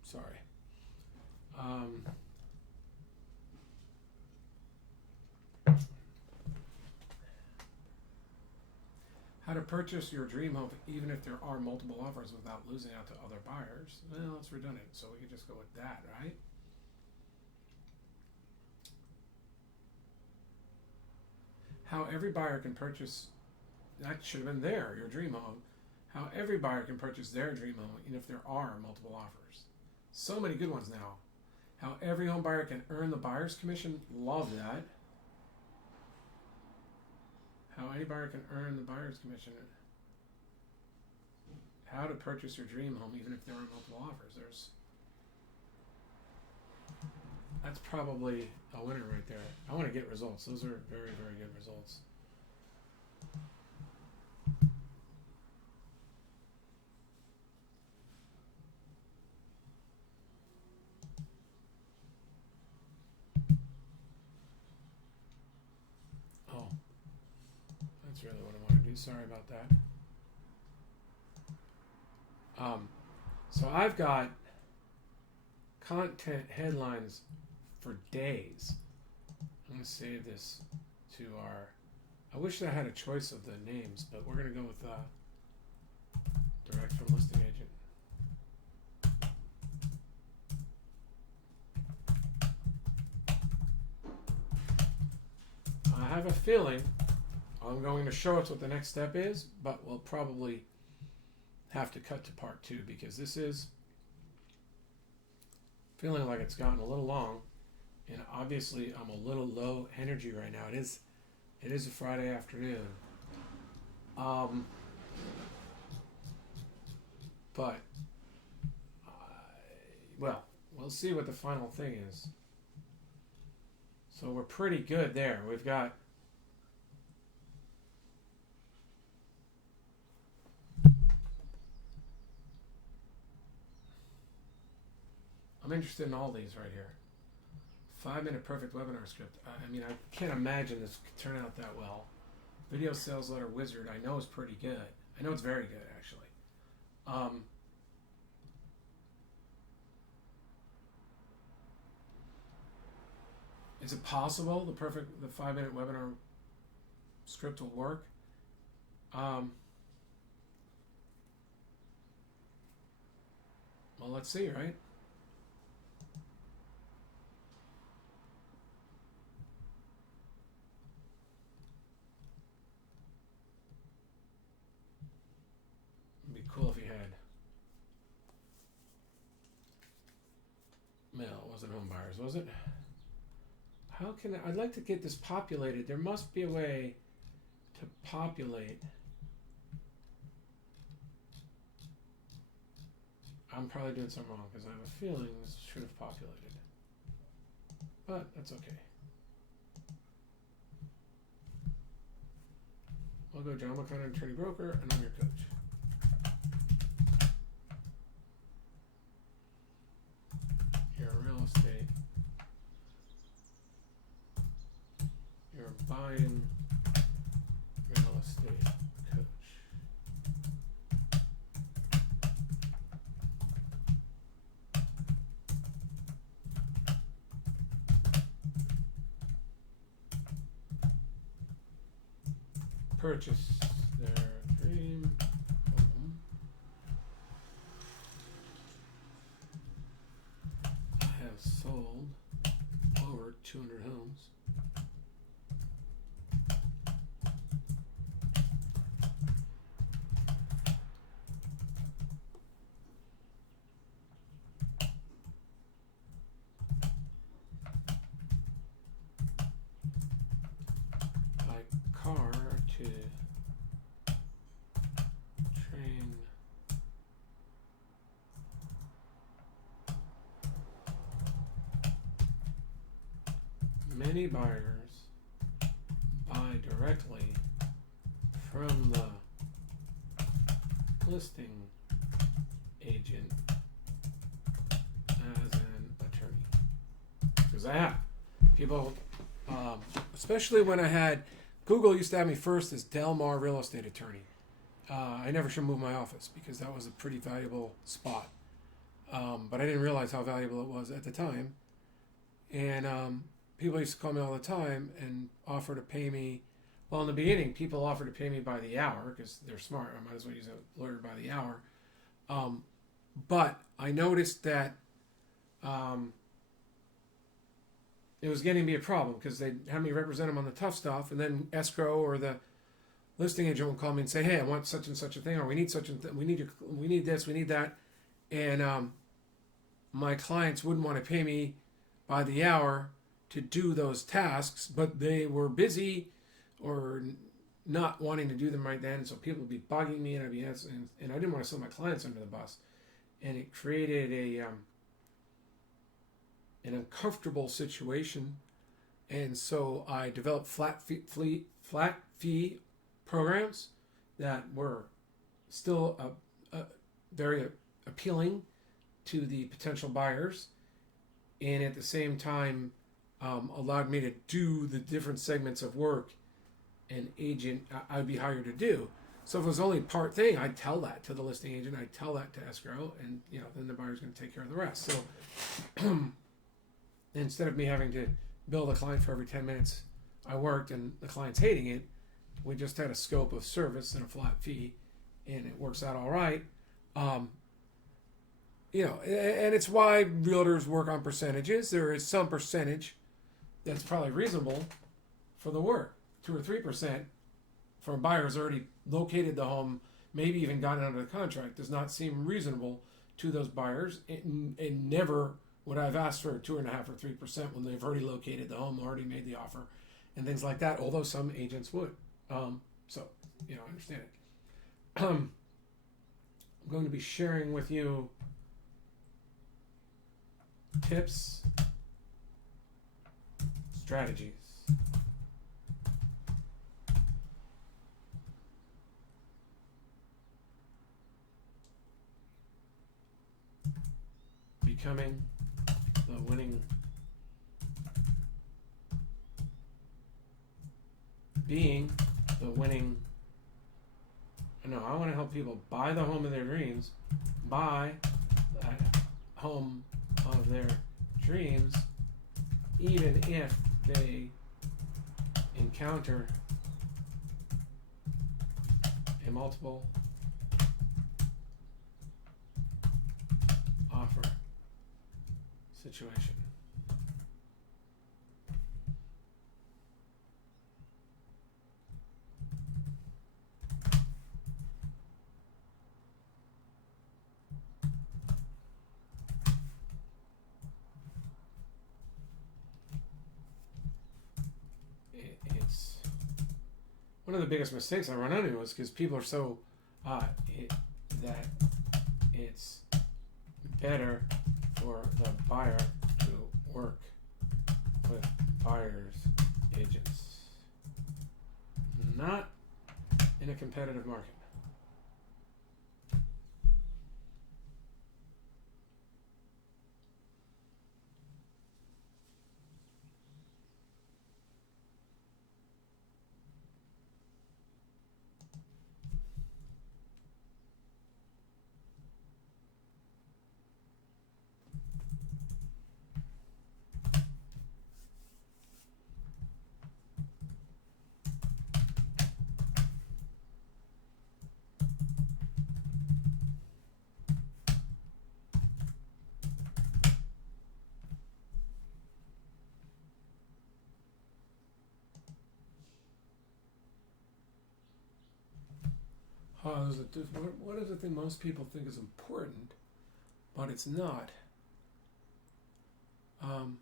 Sorry. How to purchase your dream home even if there are multiple offers without losing out to other buyers. Well, it's redundant, so we could just go with that, right? How every buyer can purchase, that should have been there, your dream home. How every buyer can purchase their dream home even if there are multiple offers. So many good ones now. How every home buyer can earn the buyer's commission. Love that. How any buyer can earn the buyer's commission. How to purchase your dream home even if there are multiple offers. There's That's probably a winner right there. I want to get results. Those are very, very good results. Oh, that's really what I want to do. Sorry about that. So I've got content headlines for days. I'm going to save this to our... I wish I had a choice of the names, but we're going to go with direct from listing agent. I have a feeling I'm going to show us what the next step is, but we'll probably have to cut to part 2 because this is feeling like it's gotten a little long, and obviously I'm a little low energy right now. It is a Friday afternoon, but well, we'll see what the final thing is. So we're pretty good there. We've got I'm interested in all these right here. 5-minute perfect webinar script. I mean, I can't imagine this could turn out that well. Video sales letter wizard, I know is pretty good. I know it's very good, actually. Is it possible the 5-minute webinar script will work? Well, let's see, right? It'd be cool if you had mail. It wasn't home buyers, was it? How can I'd like to get this populated. There must be a way to populate. I'm probably doing something wrong because I have a feeling this should have populated. But that's okay. I'll go John McConnin, attorney broker, and I'm your coach. You're a real estate. You're buying real estate coach. Purchase their dream home. I have sold over 200 homes. Car to train many buyers buy directly from the listing agent as an attorney. Because I have people, especially when I had Google used to have me first as Del Mar real estate attorney. I never should move my office because that was a pretty valuable spot. But I didn't realize how valuable it was at the time. And people used to call me all the time and offer to pay me. Well, in the beginning, people offered to pay me by the hour because they're smart. I might as well use a lawyer by the hour. But I noticed that it was getting to be a problem because they'd have me represent them on the tough stuff, and then escrow or the listing agent would call me and say, "Hey, I want such and such a thing, or we need such and we need this, we need that," and my clients wouldn't want to pay me by the hour to do those tasks, but they were busy or not wanting to do them right then, so people would be bugging me, and I'd be answering, and I didn't want to send my clients under the bus, and it created an uncomfortable situation, and so I developed flat fee programs that were still very appealing to the potential buyers, and at the same time allowed me to do the different segments of work an agent I'd be hired to do. So if it was only part thing, I'd tell that to the listing agent, I'd tell that to escrow, and then the buyer's going to take care of the rest. So instead of me having to bill the client for every 10 minutes I worked and the client's hating it, we just had a scope of service and a flat fee, and it works out all right. And it's why realtors work on percentages. There is some percentage that's probably reasonable for the work. 2 or 3% for a buyer who's already located the home, maybe even gotten under the contract, does not seem reasonable to those buyers. And never would I have asked for 2.5 or 3% when they've already located the home, already made the offer, and things like that. Although some agents would. So I understand it. I'm going to be sharing with you tips, strategies, becoming the winning, being the winning. No, I want to help people buy the home of their dreams, buy that home of their dreams, even if they encounter a multiple offer situation. It's one of the biggest mistakes I run into is because people are so that it's better for the buyer to work with buyer's agents, not in a competitive market. What is the thing most people think is important, but it's not? I'm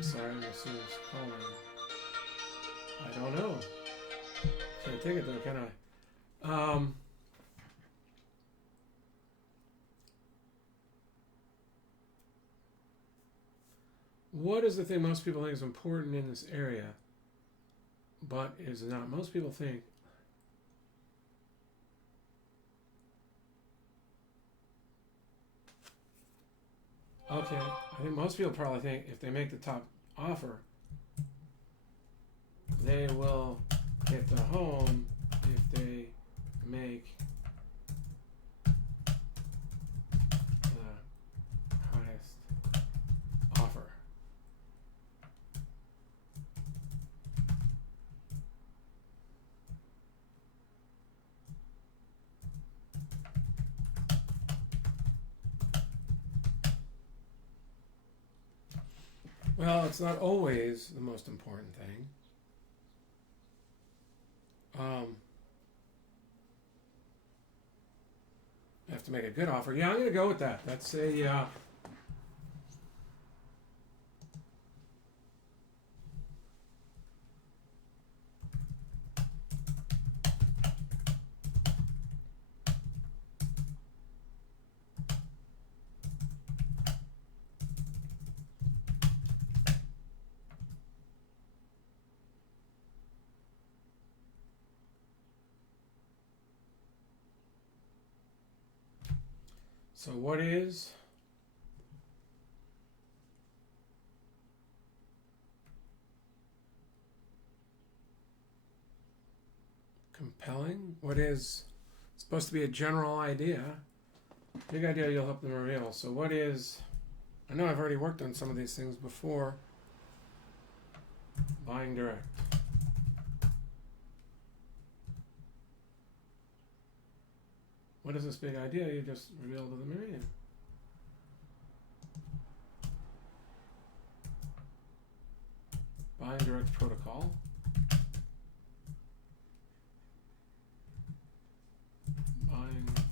sorry, this is calling. I don't know. Can't take it though, can I? What is the thing most people think is important in this area, but is not? Most people think okay, I think most people probably think if they make the top offer, they will get the home if they make the highest offer. Well, it's not always the most important thing. I have to make a good offer. Yeah, I'm going to go with that. That's a So what is compelling? What is supposed to be a general idea? Big idea you'll help them reveal. So what is, I know I've already worked on some of these things before. Buying direct. What is this big idea you just revealed to the million? Buying direct protocol. Buying direct.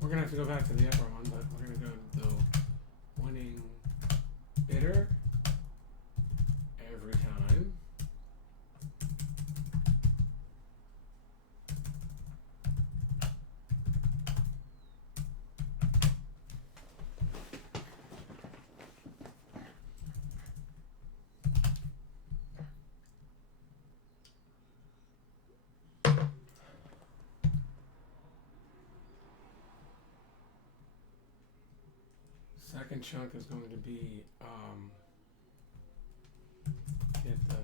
We're gonna have to go back to the upper one, but we're gonna go to the winning bidder every time. Second chunk is going to be get the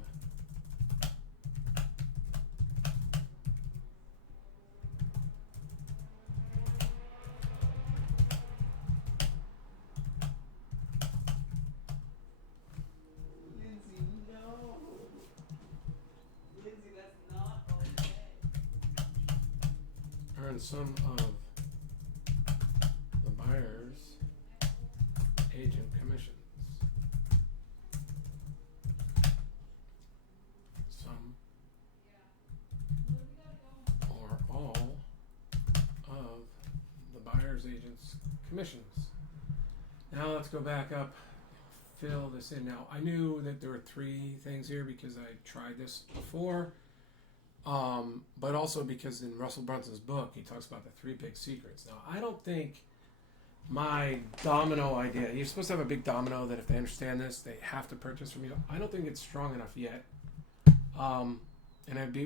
Lindsay, no. Lindsay, that's not okay. earn some of the buyer's agent commissions. Some or all of the buyer's agent's commissions. Now let's go back up, fill this in. Now I knew that there were three things here because I tried this before, but also because in Russell Brunson's book he talks about the three big secrets. Now I don't think my domino idea, you're supposed to have a big domino that if they understand this, they have to purchase from you. I don't think it's strong enough yet. And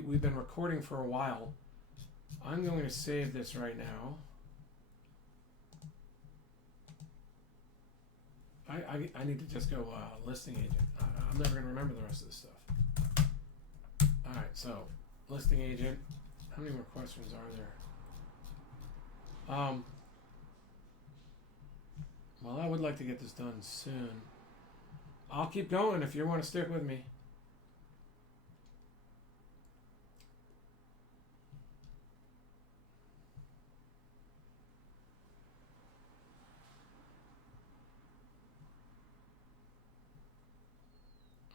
we've been recording for a while. I'm going to save this right now. I need to just go listing agent. I'm never going to remember the rest of this stuff. Alright, so listing agent. How many more questions are there? Well, I would like to get this done soon. I'll keep going if you want to stick with me.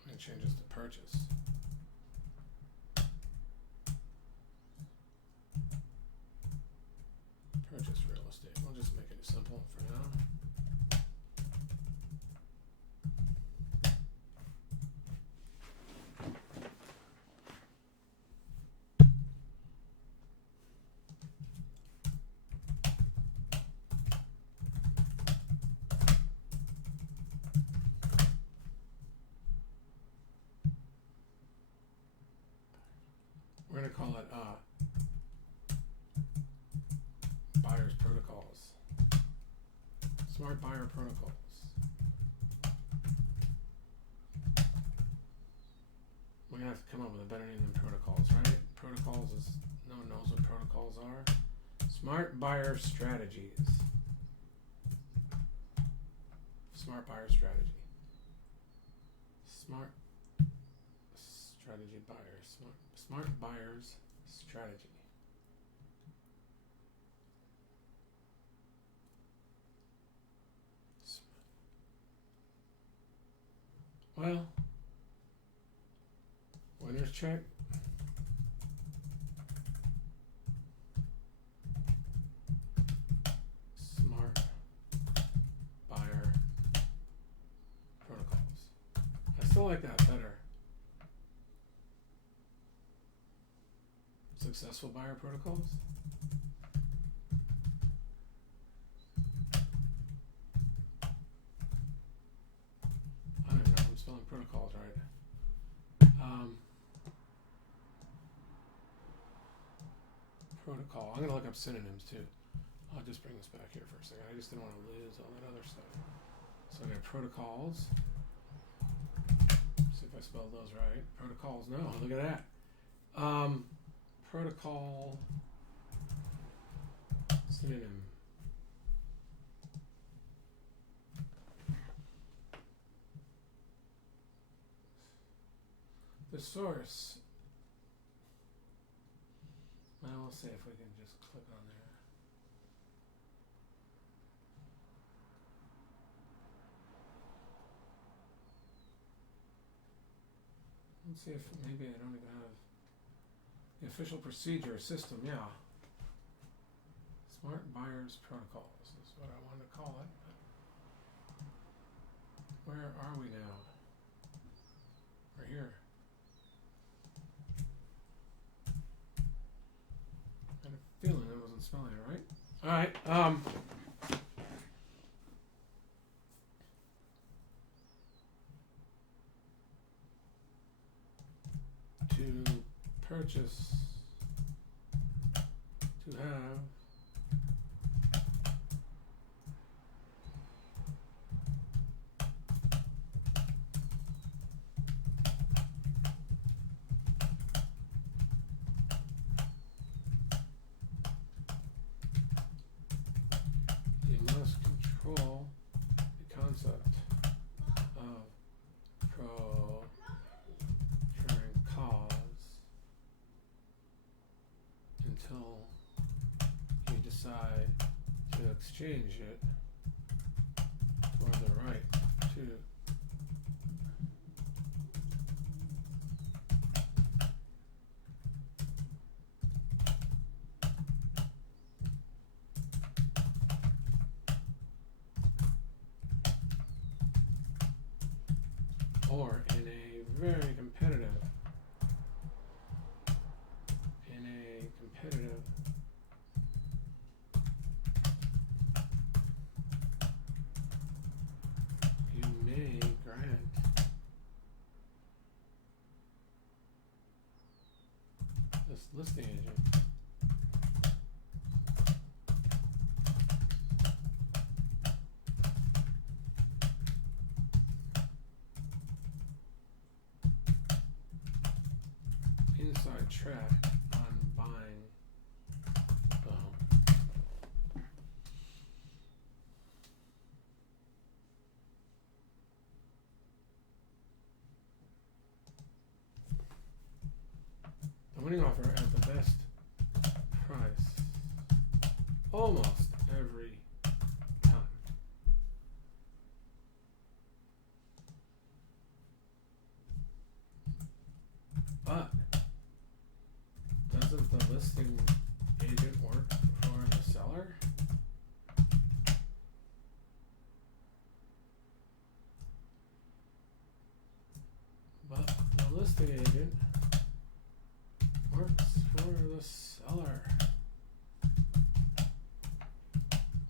I'm going to change this to purchase. Purchase real estate. We'll just make it simple for now. We're going to call it buyer's protocols. Smart buyer protocols. We're going to have to come up with a better name than protocols, right? Protocols is, no one knows what protocols are. Smart buyer strategies. Smart buyer strategy. Smart strategy buyers. Smart buyers strategy. Well, winner's check. Smart buyer protocols. I still like that better. Successful buyer protocols. I don't know, I'm spelling protocols right. Protocol. I'm gonna look up synonyms too. I'll just bring this back here for a second. I just didn't want to lose all that other stuff. So I got protocols. See if I spelled those right. Protocols. No, look at that. Protocol synonym. The source. Well, we'll see if we can just click on there. Let's see if maybe I don't even have the official procedure system. Yeah. Smart buyers protocols is what I wanted to call it. Where are we now? We're here. I had a feeling I wasn't spelling it right. All right. To purchase, to have, you must control the concept of procuring cause until you decide to exchange it for the right to or in a very competitive you may grant this listing agent sidetrack on buying the home. The winning offer at the best price almost every time. But doesn't the listing agent work for the seller? But the listing agent works for the seller.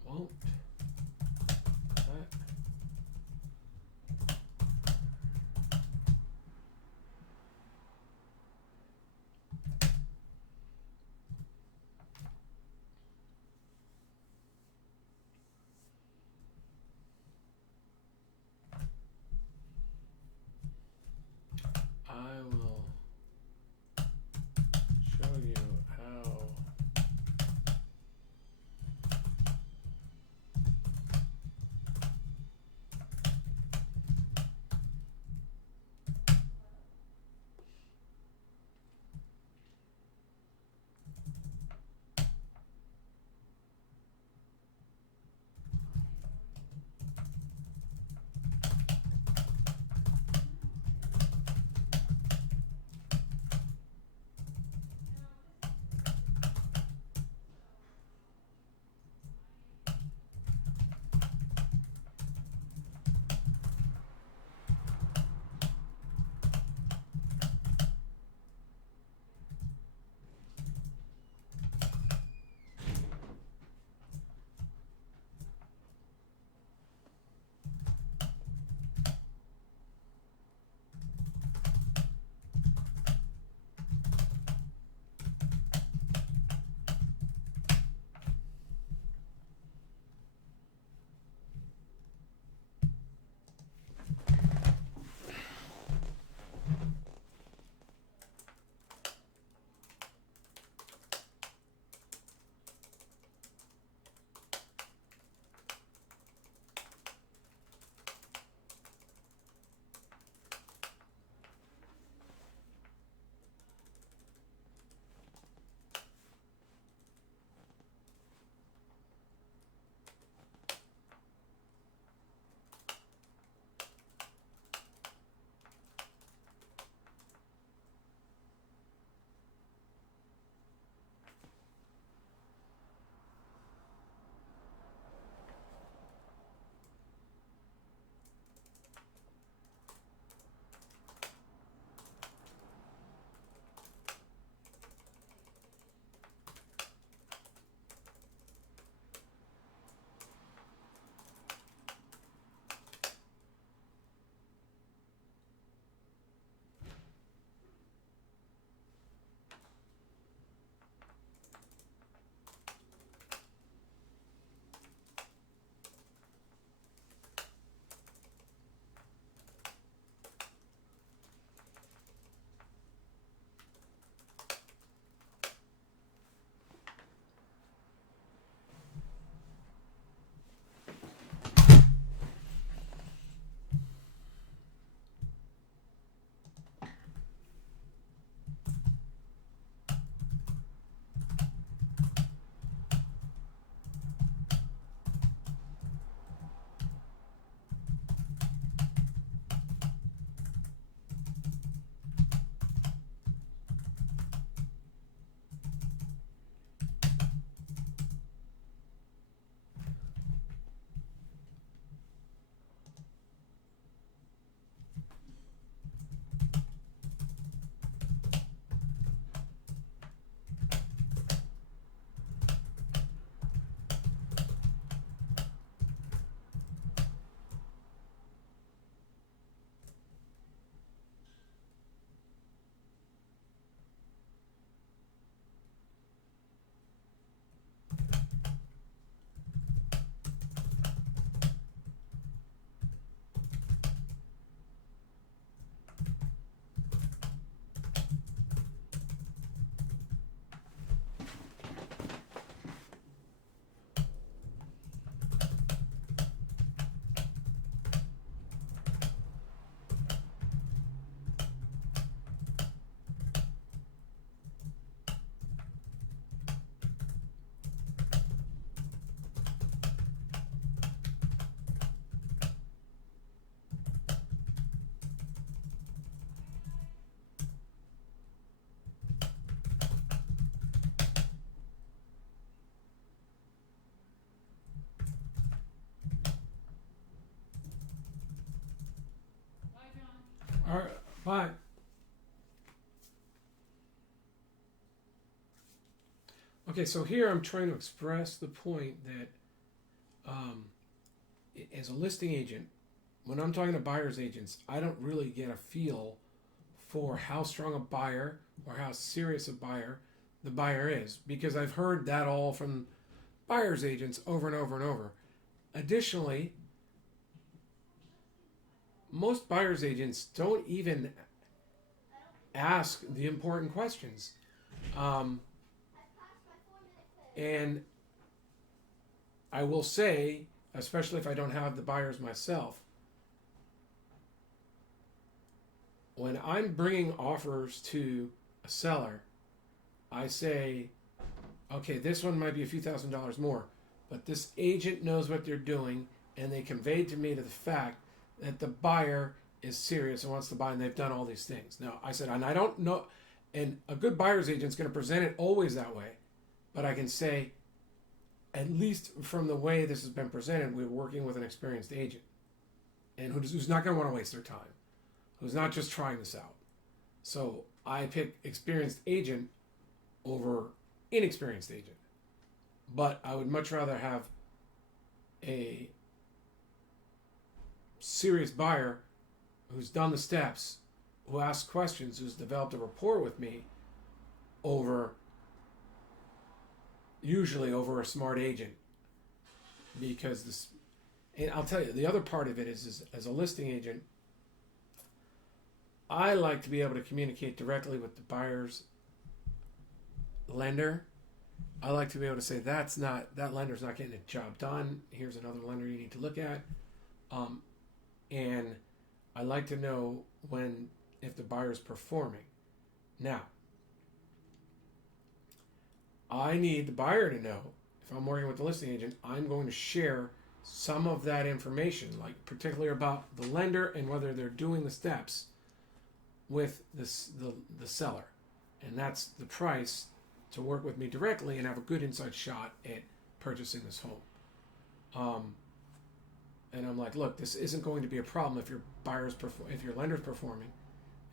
Won't that I will show you how Hi. Okay, so here I'm trying to express the point that as a listing agent, when I'm talking to buyer's agents, I don't really get a feel for how strong a buyer or how serious a buyer the buyer is, because I've heard that all from buyer's agents over and over and over. Additionally, most buyer's agents don't even ask the important questions. And I will say, especially if I don't have the buyers myself, when I'm bringing offers to a seller, I say, okay, this one might be a few $1,000s more, but this agent knows what they're doing, and they conveyed to me to the fact that the buyer is serious and wants to buy, and they've done all these things. Now, I said, and I don't know, and a good buyer's agent is going to present it always that way, but I can say, at least from the way this has been presented, we're working with an experienced agent, and who's not going to want to waste their time, who's not just trying this out. So I pick experienced agent over inexperienced agent. But I would much rather have a serious buyer who's done the steps, who asks questions, who's developed a rapport with me, usually over a smart agent. Because this, and I'll tell you, the other part of it is as a listing agent, I like to be able to communicate directly with the buyer's lender. I like to be able to say that lender's not getting a job done. Here's another lender you need to look at. And I like to know if the buyer's performing. Now, I need the buyer to know, if I'm working with the listing agent, I'm going to share some of that information, like particularly about the lender and whether they're doing the steps with the seller. And that's the price to work with me directly and have a good inside shot at purchasing this home. And I'm like, look, this isn't going to be a problem if your lender's performing,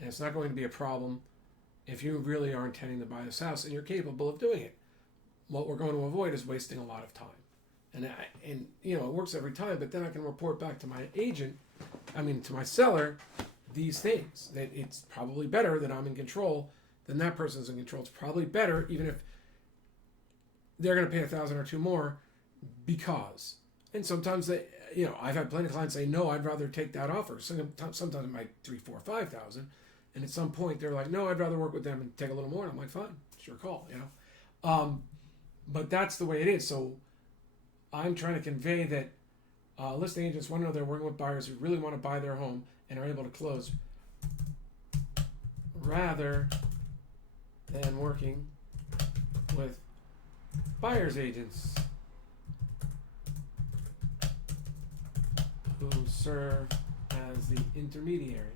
and it's not going to be a problem if you really are intending to buy this house and you're capable of doing it. What we're going to avoid is wasting a lot of time. And it works every time, but then I can report back to to my seller, these things, that it's probably better that I'm in control than that person's in control. It's probably better, even if they're going to pay $1,000 or $2 more, because. And sometimes I've had plenty of clients say, no, I'd rather take that offer. Sometimes it might $3,000, $4,000, $5,000, and at some point they're like, no, I'd rather work with them and take a little more. And I'm like, fine, it's your call, But that's the way it is. So I'm trying to convey that listing agents want to know they're working with buyers who really want to buy their home and are able to close, rather than working with buyer's agents who serve as the intermediary.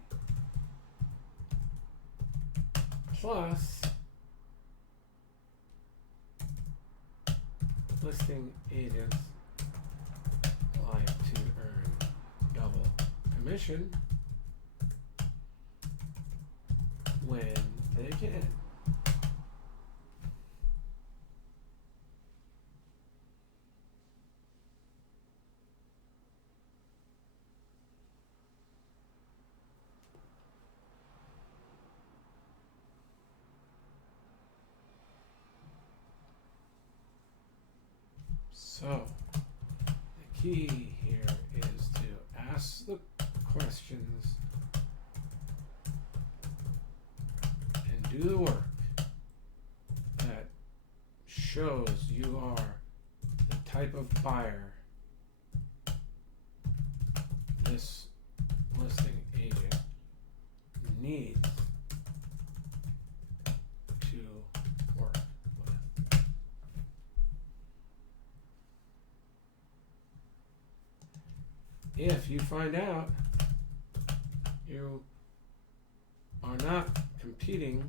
Plus, listing agents like to earn double commission when they can. So, the key here is to ask the questions and do the work that shows you are the type of buyer this listing agent needs to work with. If you find out you are not competing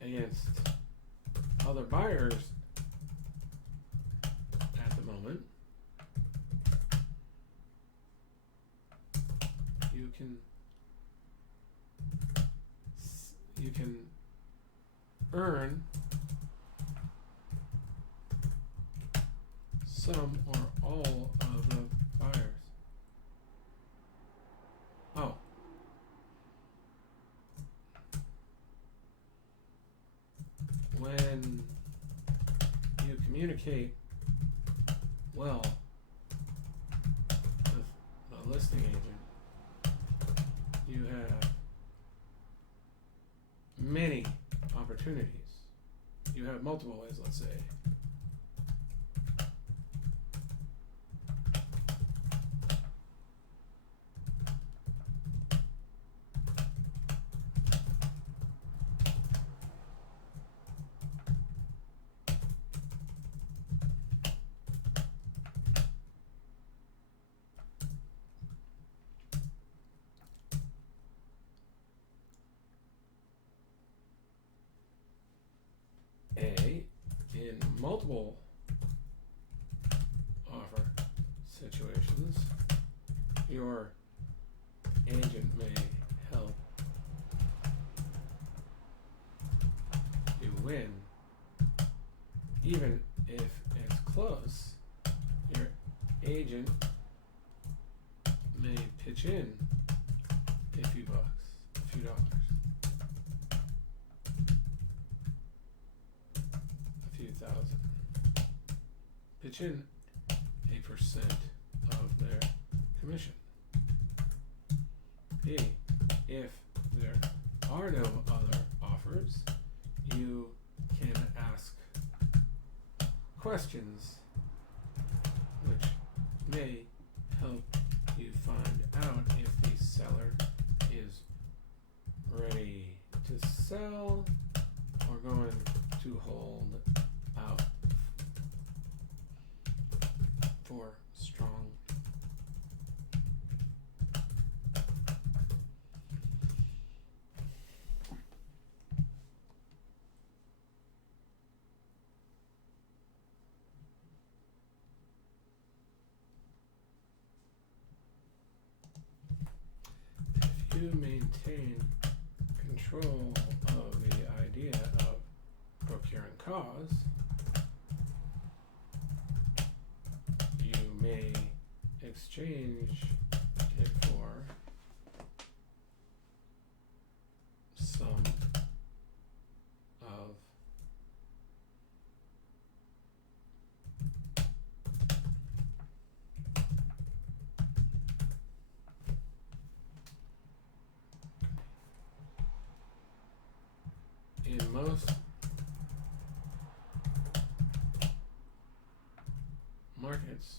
against other buyers at the moment, you can can earn some or all of the buyers. Oh. When you communicate well with the listing agent, you have many opportunities. You have multiple ways, let's say. In multiple offer situations, your agent may help you win. Even if it's close, your agent may pitch in a few bucks, a few dollars. Thousand. Pitch in 8% of their commission. B, if there are no other offers, you can ask questions which may help you find out if the seller is ready to sell or going to hold out for strong if you maintain control of the idea of procuring cause, you may exchange it for some of in most markets,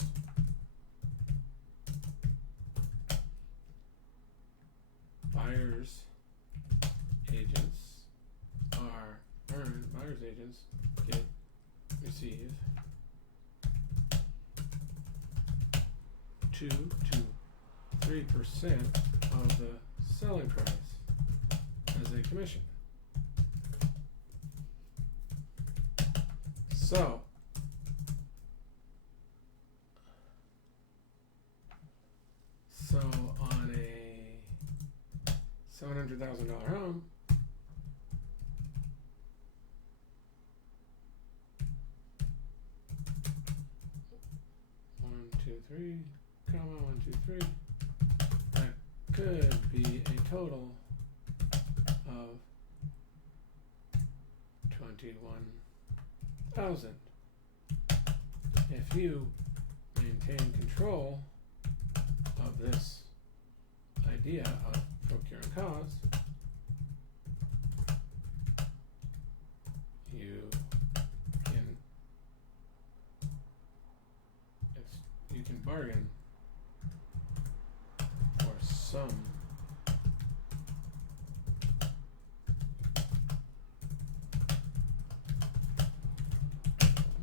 buyers agents receive 2 to 3% of the selling price as a commission. So on a $700,000 home, that could be a total of 21,000. If you maintain control of this idea of procuring cause, you can bargain for some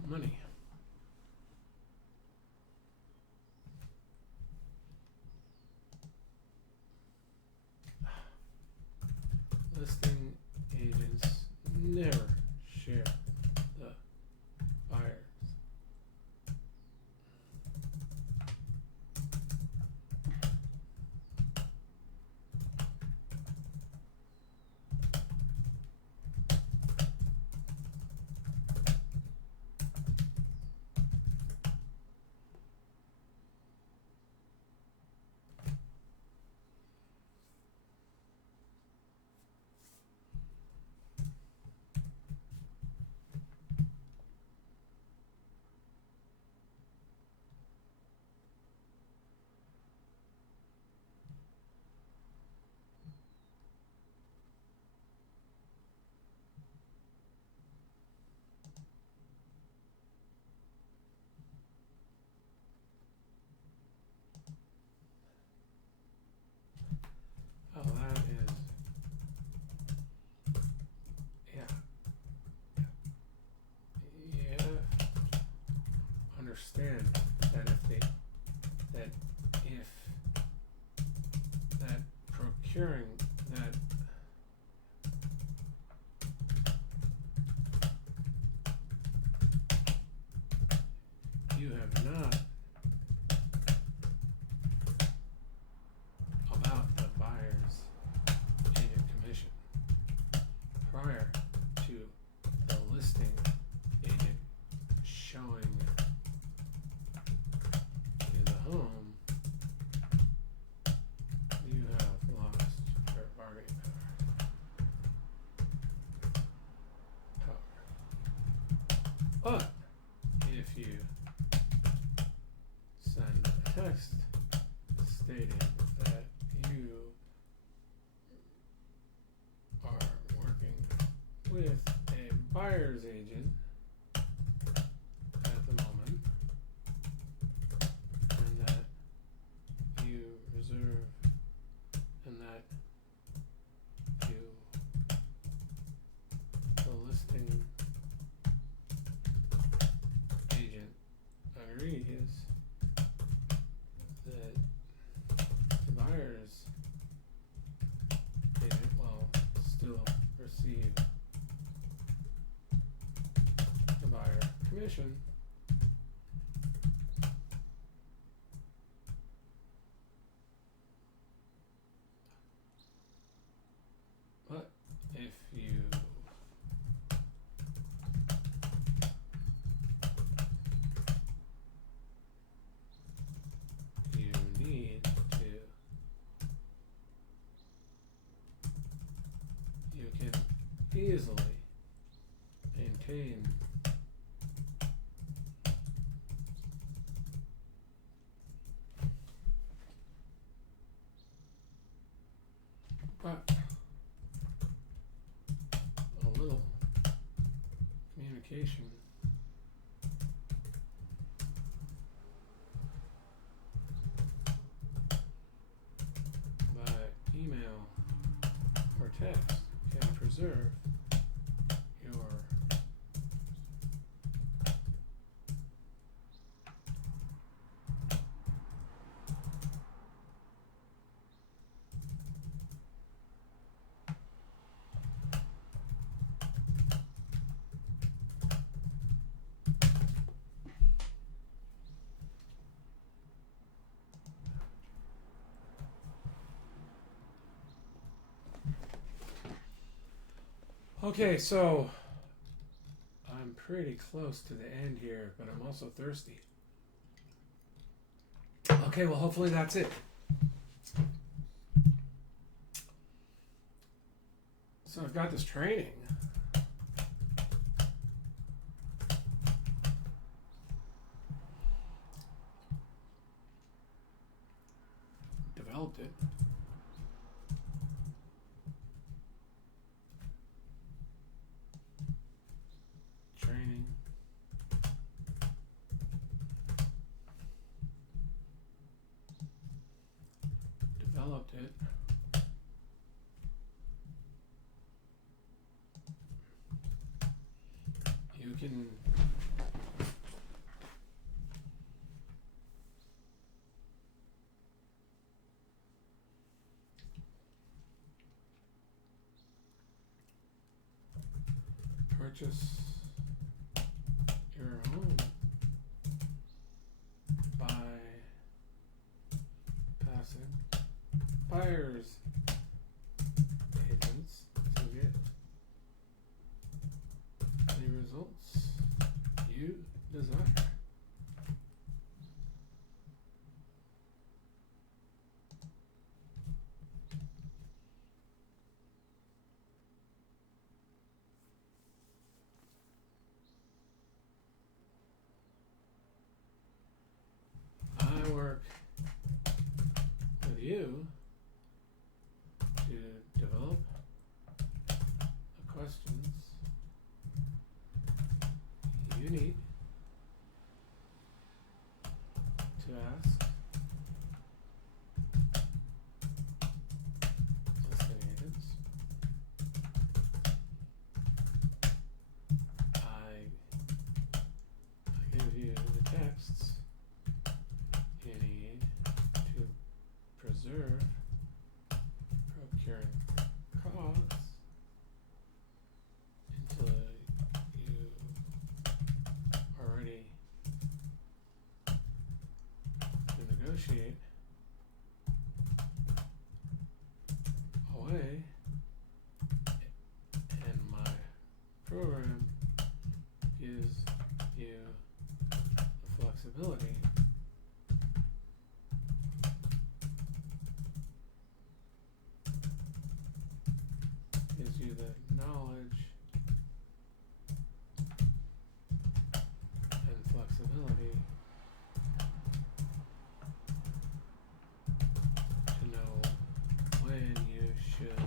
money. Listing agents never share the buyers. securing that you have not about the buyer's agent commission prior to the listing agent showing you the home, you have lost your bargaining power. But if you send a text stating that you are working with a buyer's agent at the moment, and that you reserve, and that you, the listing agent, agrees that the buyer's agent will still receive the buyer commission, but if you need to, you can easily maintain but a little communication by email or text can preserve your Okay, so I'm pretty close to the end here, but I'm also thirsty. Okay, well, hopefully that's it. So I've got this training. Developed it. Training. Developed it. You can purchase your home by passing buyer's agents to get the results you desire. I work with you to develop the questions you need ability to know when you should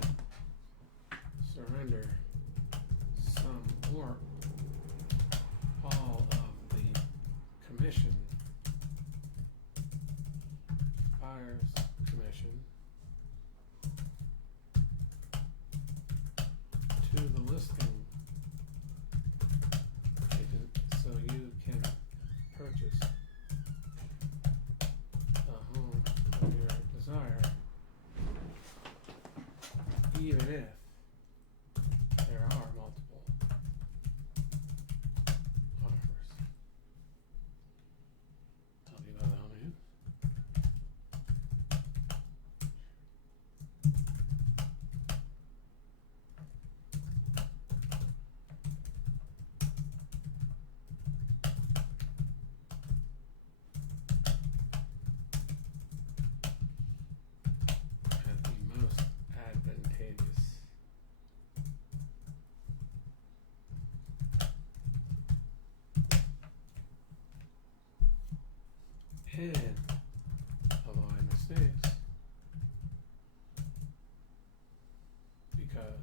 surrender some or all of the commission, buyer's commission, to the listing agent so you can purchase the home of your desire, even if there are multiple offers. Tell you about the home agent. At the most advantageous. And avoid mistakes because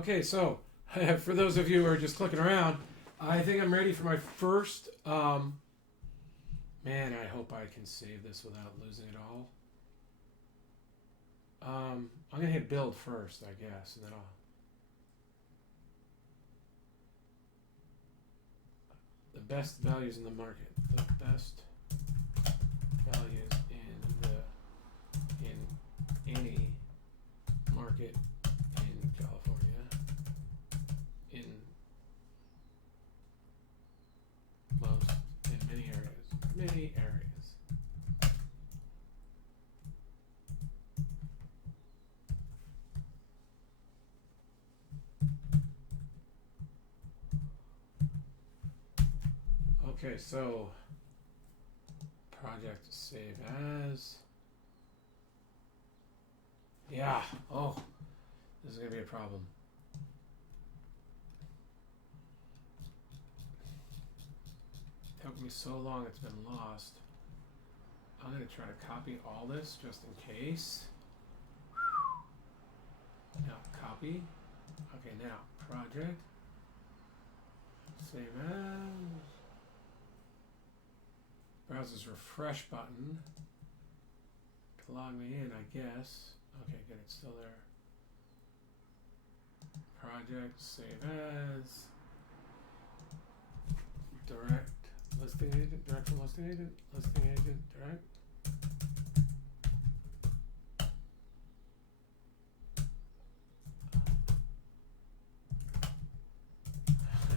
Okay, so for those of you who are just clicking around, I think I'm ready for my first. Man, I hope I can save this without losing it all. I'm gonna hit build first, I guess, and then I'll. The best values in the market. The best values in any market in California in many areas. Okay, so project save as. Yeah. Oh, this is gonna be a problem. It took me so long, it's been lost. I'm gonna try to copy all this just in case. Now copy. Okay, now project. Save as. Browser's refresh button. To log me in, I guess. Okay, good, it's still there. Project, save as. Direct listing agent, direct from listing agent, direct.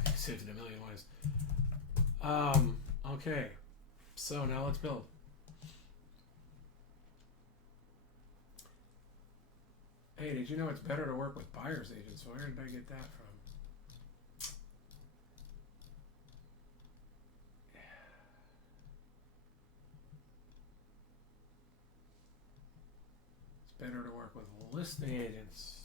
I saved it a million ways. Okay. So now let's build. Hey, did you know it's better to work with buyer's agents? Where did I get that from? It's better to work with listing agents.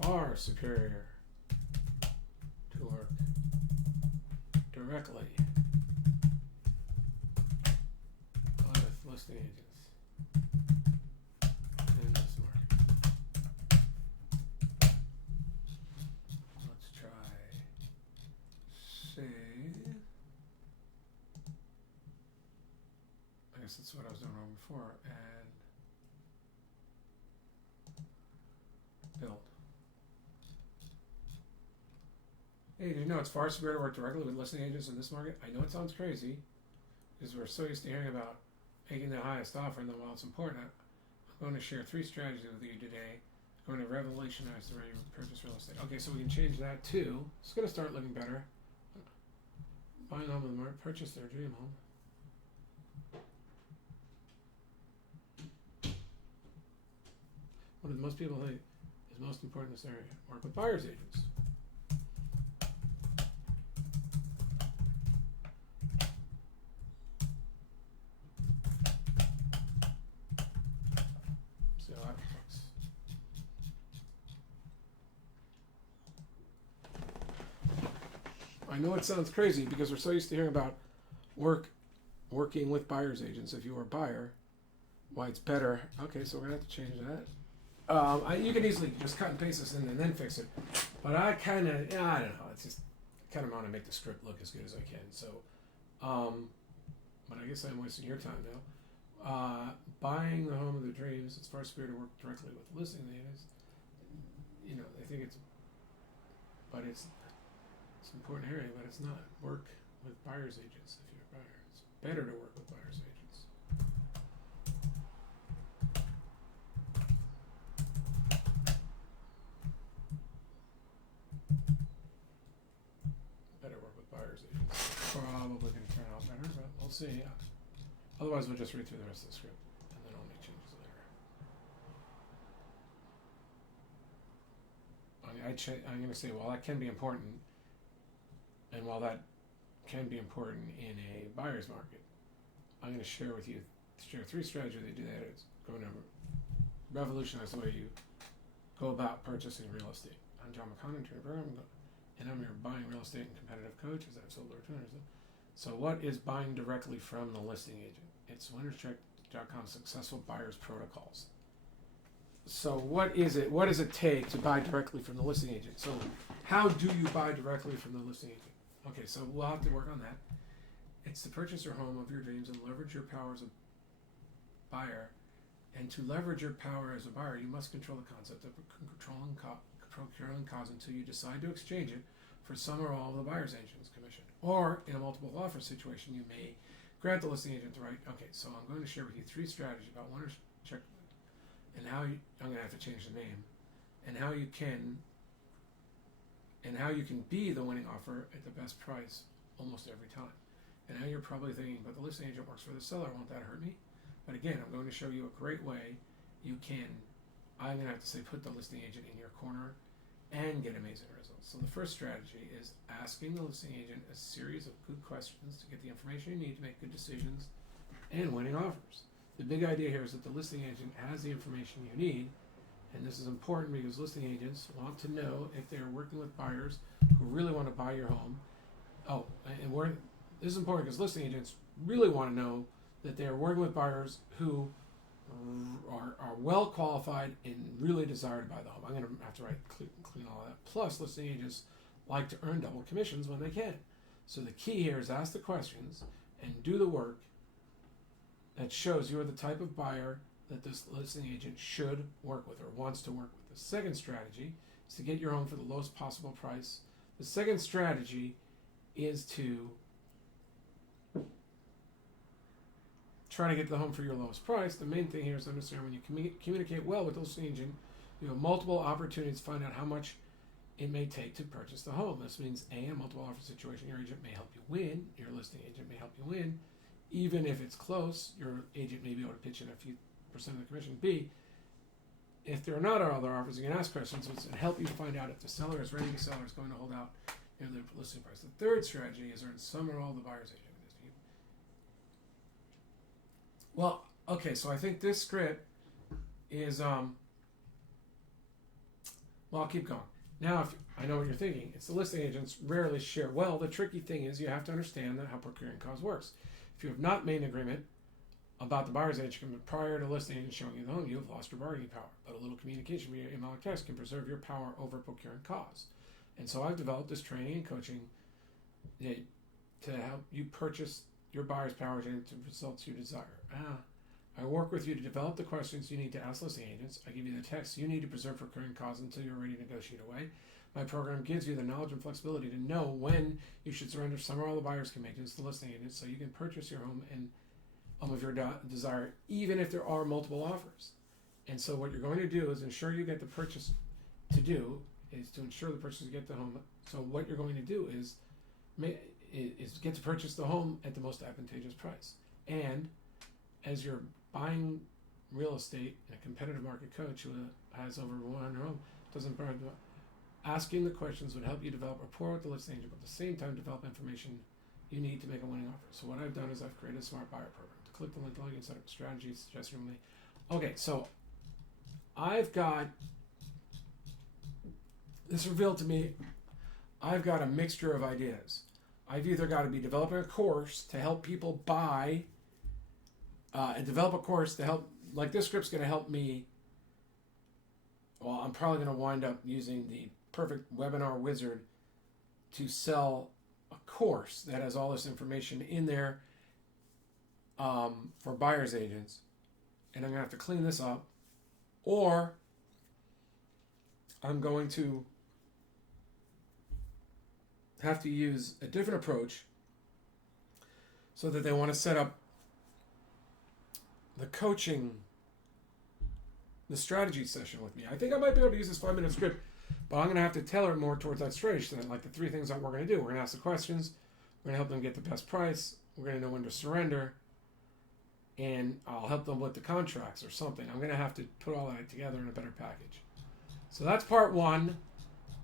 Far superior to work directly with listing agents in this market. Let's try save. I guess that's what I was doing wrong before. And build. Hey, did you know it's far superior to work directly with listing agents in this market? I know it sounds crazy, because we're so used to hearing about making the highest offer, and then while it's important, I'm going to share 3 strategies with you today. I'm going to revolutionize the way you purchase real estate. Okay, so we can change that too. It's going to start looking better. Buying home in the market, purchase their dream home. What do most people think is most important in this area? Work with buyer's agents. See how that looks. I know it sounds crazy because we're so used to hearing about working with buyer's agents. If you are a buyer, why it's better. Okay, so we're gonna have to change that. You can easily just cut and paste this in and then fix it, but I kind of, I don't know. It's just kind of want to make the script look as good as I can. So, but I guess I'm wasting your time now. Buying the home of their dreams. It's far superior to work directly with listing agents. You know, I think it's an important area, but it's not. Work with buyer's agents if you're a buyer. It's better to work with buyer's agents. Probably going to turn out better, but we'll see. Otherwise, we'll just read through the rest of the script, and then I'll make changes later. I'm going to say, well, that can be important, and while that can be important in a buyer's market, I'm going to share 3 strategies that do that. It's going to revolutionize the way you go about purchasing real estate. I'm John McConnin, and I'm your buying real estate and competitive coach. Is that sold or turners? So what is buying directly from the listing agent? It's winnerscheck.com's successful buyers protocols. So what is it? What does it take to buy directly from the listing agent? So how do you buy directly from the listing agent? Okay, so we'll have to work on that. It's to purchase your home of your dreams and leverage your power as a buyer. And to leverage your power as a buyer, you must control the concept of procuring cause until you decide to exchange it for some or all of the buyer's agent's commission. Or in a multiple offer situation, you may grant the listing agent the right. Okay, so I'm going to share with you 3 strategies about winners check and how you, I'm going to have to change the name, and how you can be the winning offer at the best price almost every time. And now you're probably thinking, but the listing agent works for the seller, won't that hurt me? But again, I'm going to show you a great way you can, I'm going to have to say, put the listing agent in your corner and get amazing results. So the first strategy is asking the listing agent a series of good questions to get the information you need to make good decisions and winning offers. The big idea here is that the listing agent has the information you need, and this is important because listing agents want to know if they're working with buyers who really want to buy your home. This is important because listing agents really want to know that they are working with buyers who are well qualified and really desire to buy the home. I'm going to have to clean all that. Plus, listing agents like to earn double commissions when they can. So the key here is ask the questions and do the work that shows you are the type of buyer that this listing agent should work with or wants to work with. The second strategy is to get your home for the lowest possible price. The second strategy is to try to get the home for your lowest price. The main thing here is to understand when you communicate well with the listing agent, you have multiple opportunities to find out how much it may take to purchase the home. This means A, in a multiple offer situation, your agent may help you win, your listing agent may help you win. Even if it's close, your agent may be able to pitch in a few percent of the commission. B, if there are not other offers, you can ask questions which can help you find out if the seller is ready to sell or is going to hold out the listing price. The third strategy is earn some or all the buyer's agent. Well, okay, so I think this script is, well, I'll keep going. Now, if I know what you're thinking, it's the listing agents rarely share. Well, the tricky thing is you have to understand how procuring cause works. If you have not made an agreement about the buyer's agent prior to listing agent showing you the home, you have lost your bargaining power. But a little communication via email or text can preserve your power over procuring cause. And so I've developed this training and coaching to help you purchase your buyer's power to results you desire. I work with you to develop the questions you need to ask listing agents. I give you the text you need to preserve procuring cause until you're ready to negotiate away. My program gives you the knowledge and flexibility to know when you should surrender some or all the buyer's commitments to the listing agent so you can purchase your home and of your desire, even if there are multiple offers. And so what you're going to do is ensure you get the purchase to ensure the purchase to get the home. So what you're going to do is get to purchase the home at the most advantageous price. And as you're buying real estate in a competitive market coach who has over 100 homes, asking the questions would help you develop rapport with the listing agent, but at the same time develop information you need to make a winning offer. So what I've done is I've created a smart buyer program. To click the link below, you can set up strategies, suggestions from me. Okay, so I've got this revealed to me. I've got a mixture of ideas. I've either got to be developing a course to help people buy and develop a course to help, like this script's going to help me. Well, I'm probably going to wind up using the perfect webinar wizard to sell a course that has all this information in there for buyer's agents. And I'm going to have to clean this up. Or I'm going to have to use a different approach so that they want to set up the strategy session with me. I think I might be able to use this 5-minute script, but I'm going to have to tailor it more towards that strategy. So like the 3 things that we're going to do. We're going to ask the questions. We're going to help them get the best price. We're going to know when to surrender. And I'll help them with the contracts or something. I'm going to have to put all that together in a better package. So that's part 1.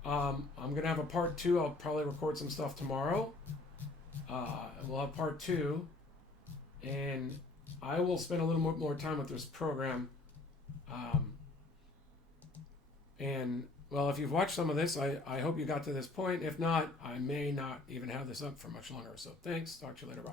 I'm going to have a part 2. I'll probably record some stuff tomorrow. We'll have part 2. And I will spend a little more time with this program. Well, if you've watched some of this, I hope you got to this point. If not, I may not even have this up for much longer. So thanks. Talk to you later. Bye.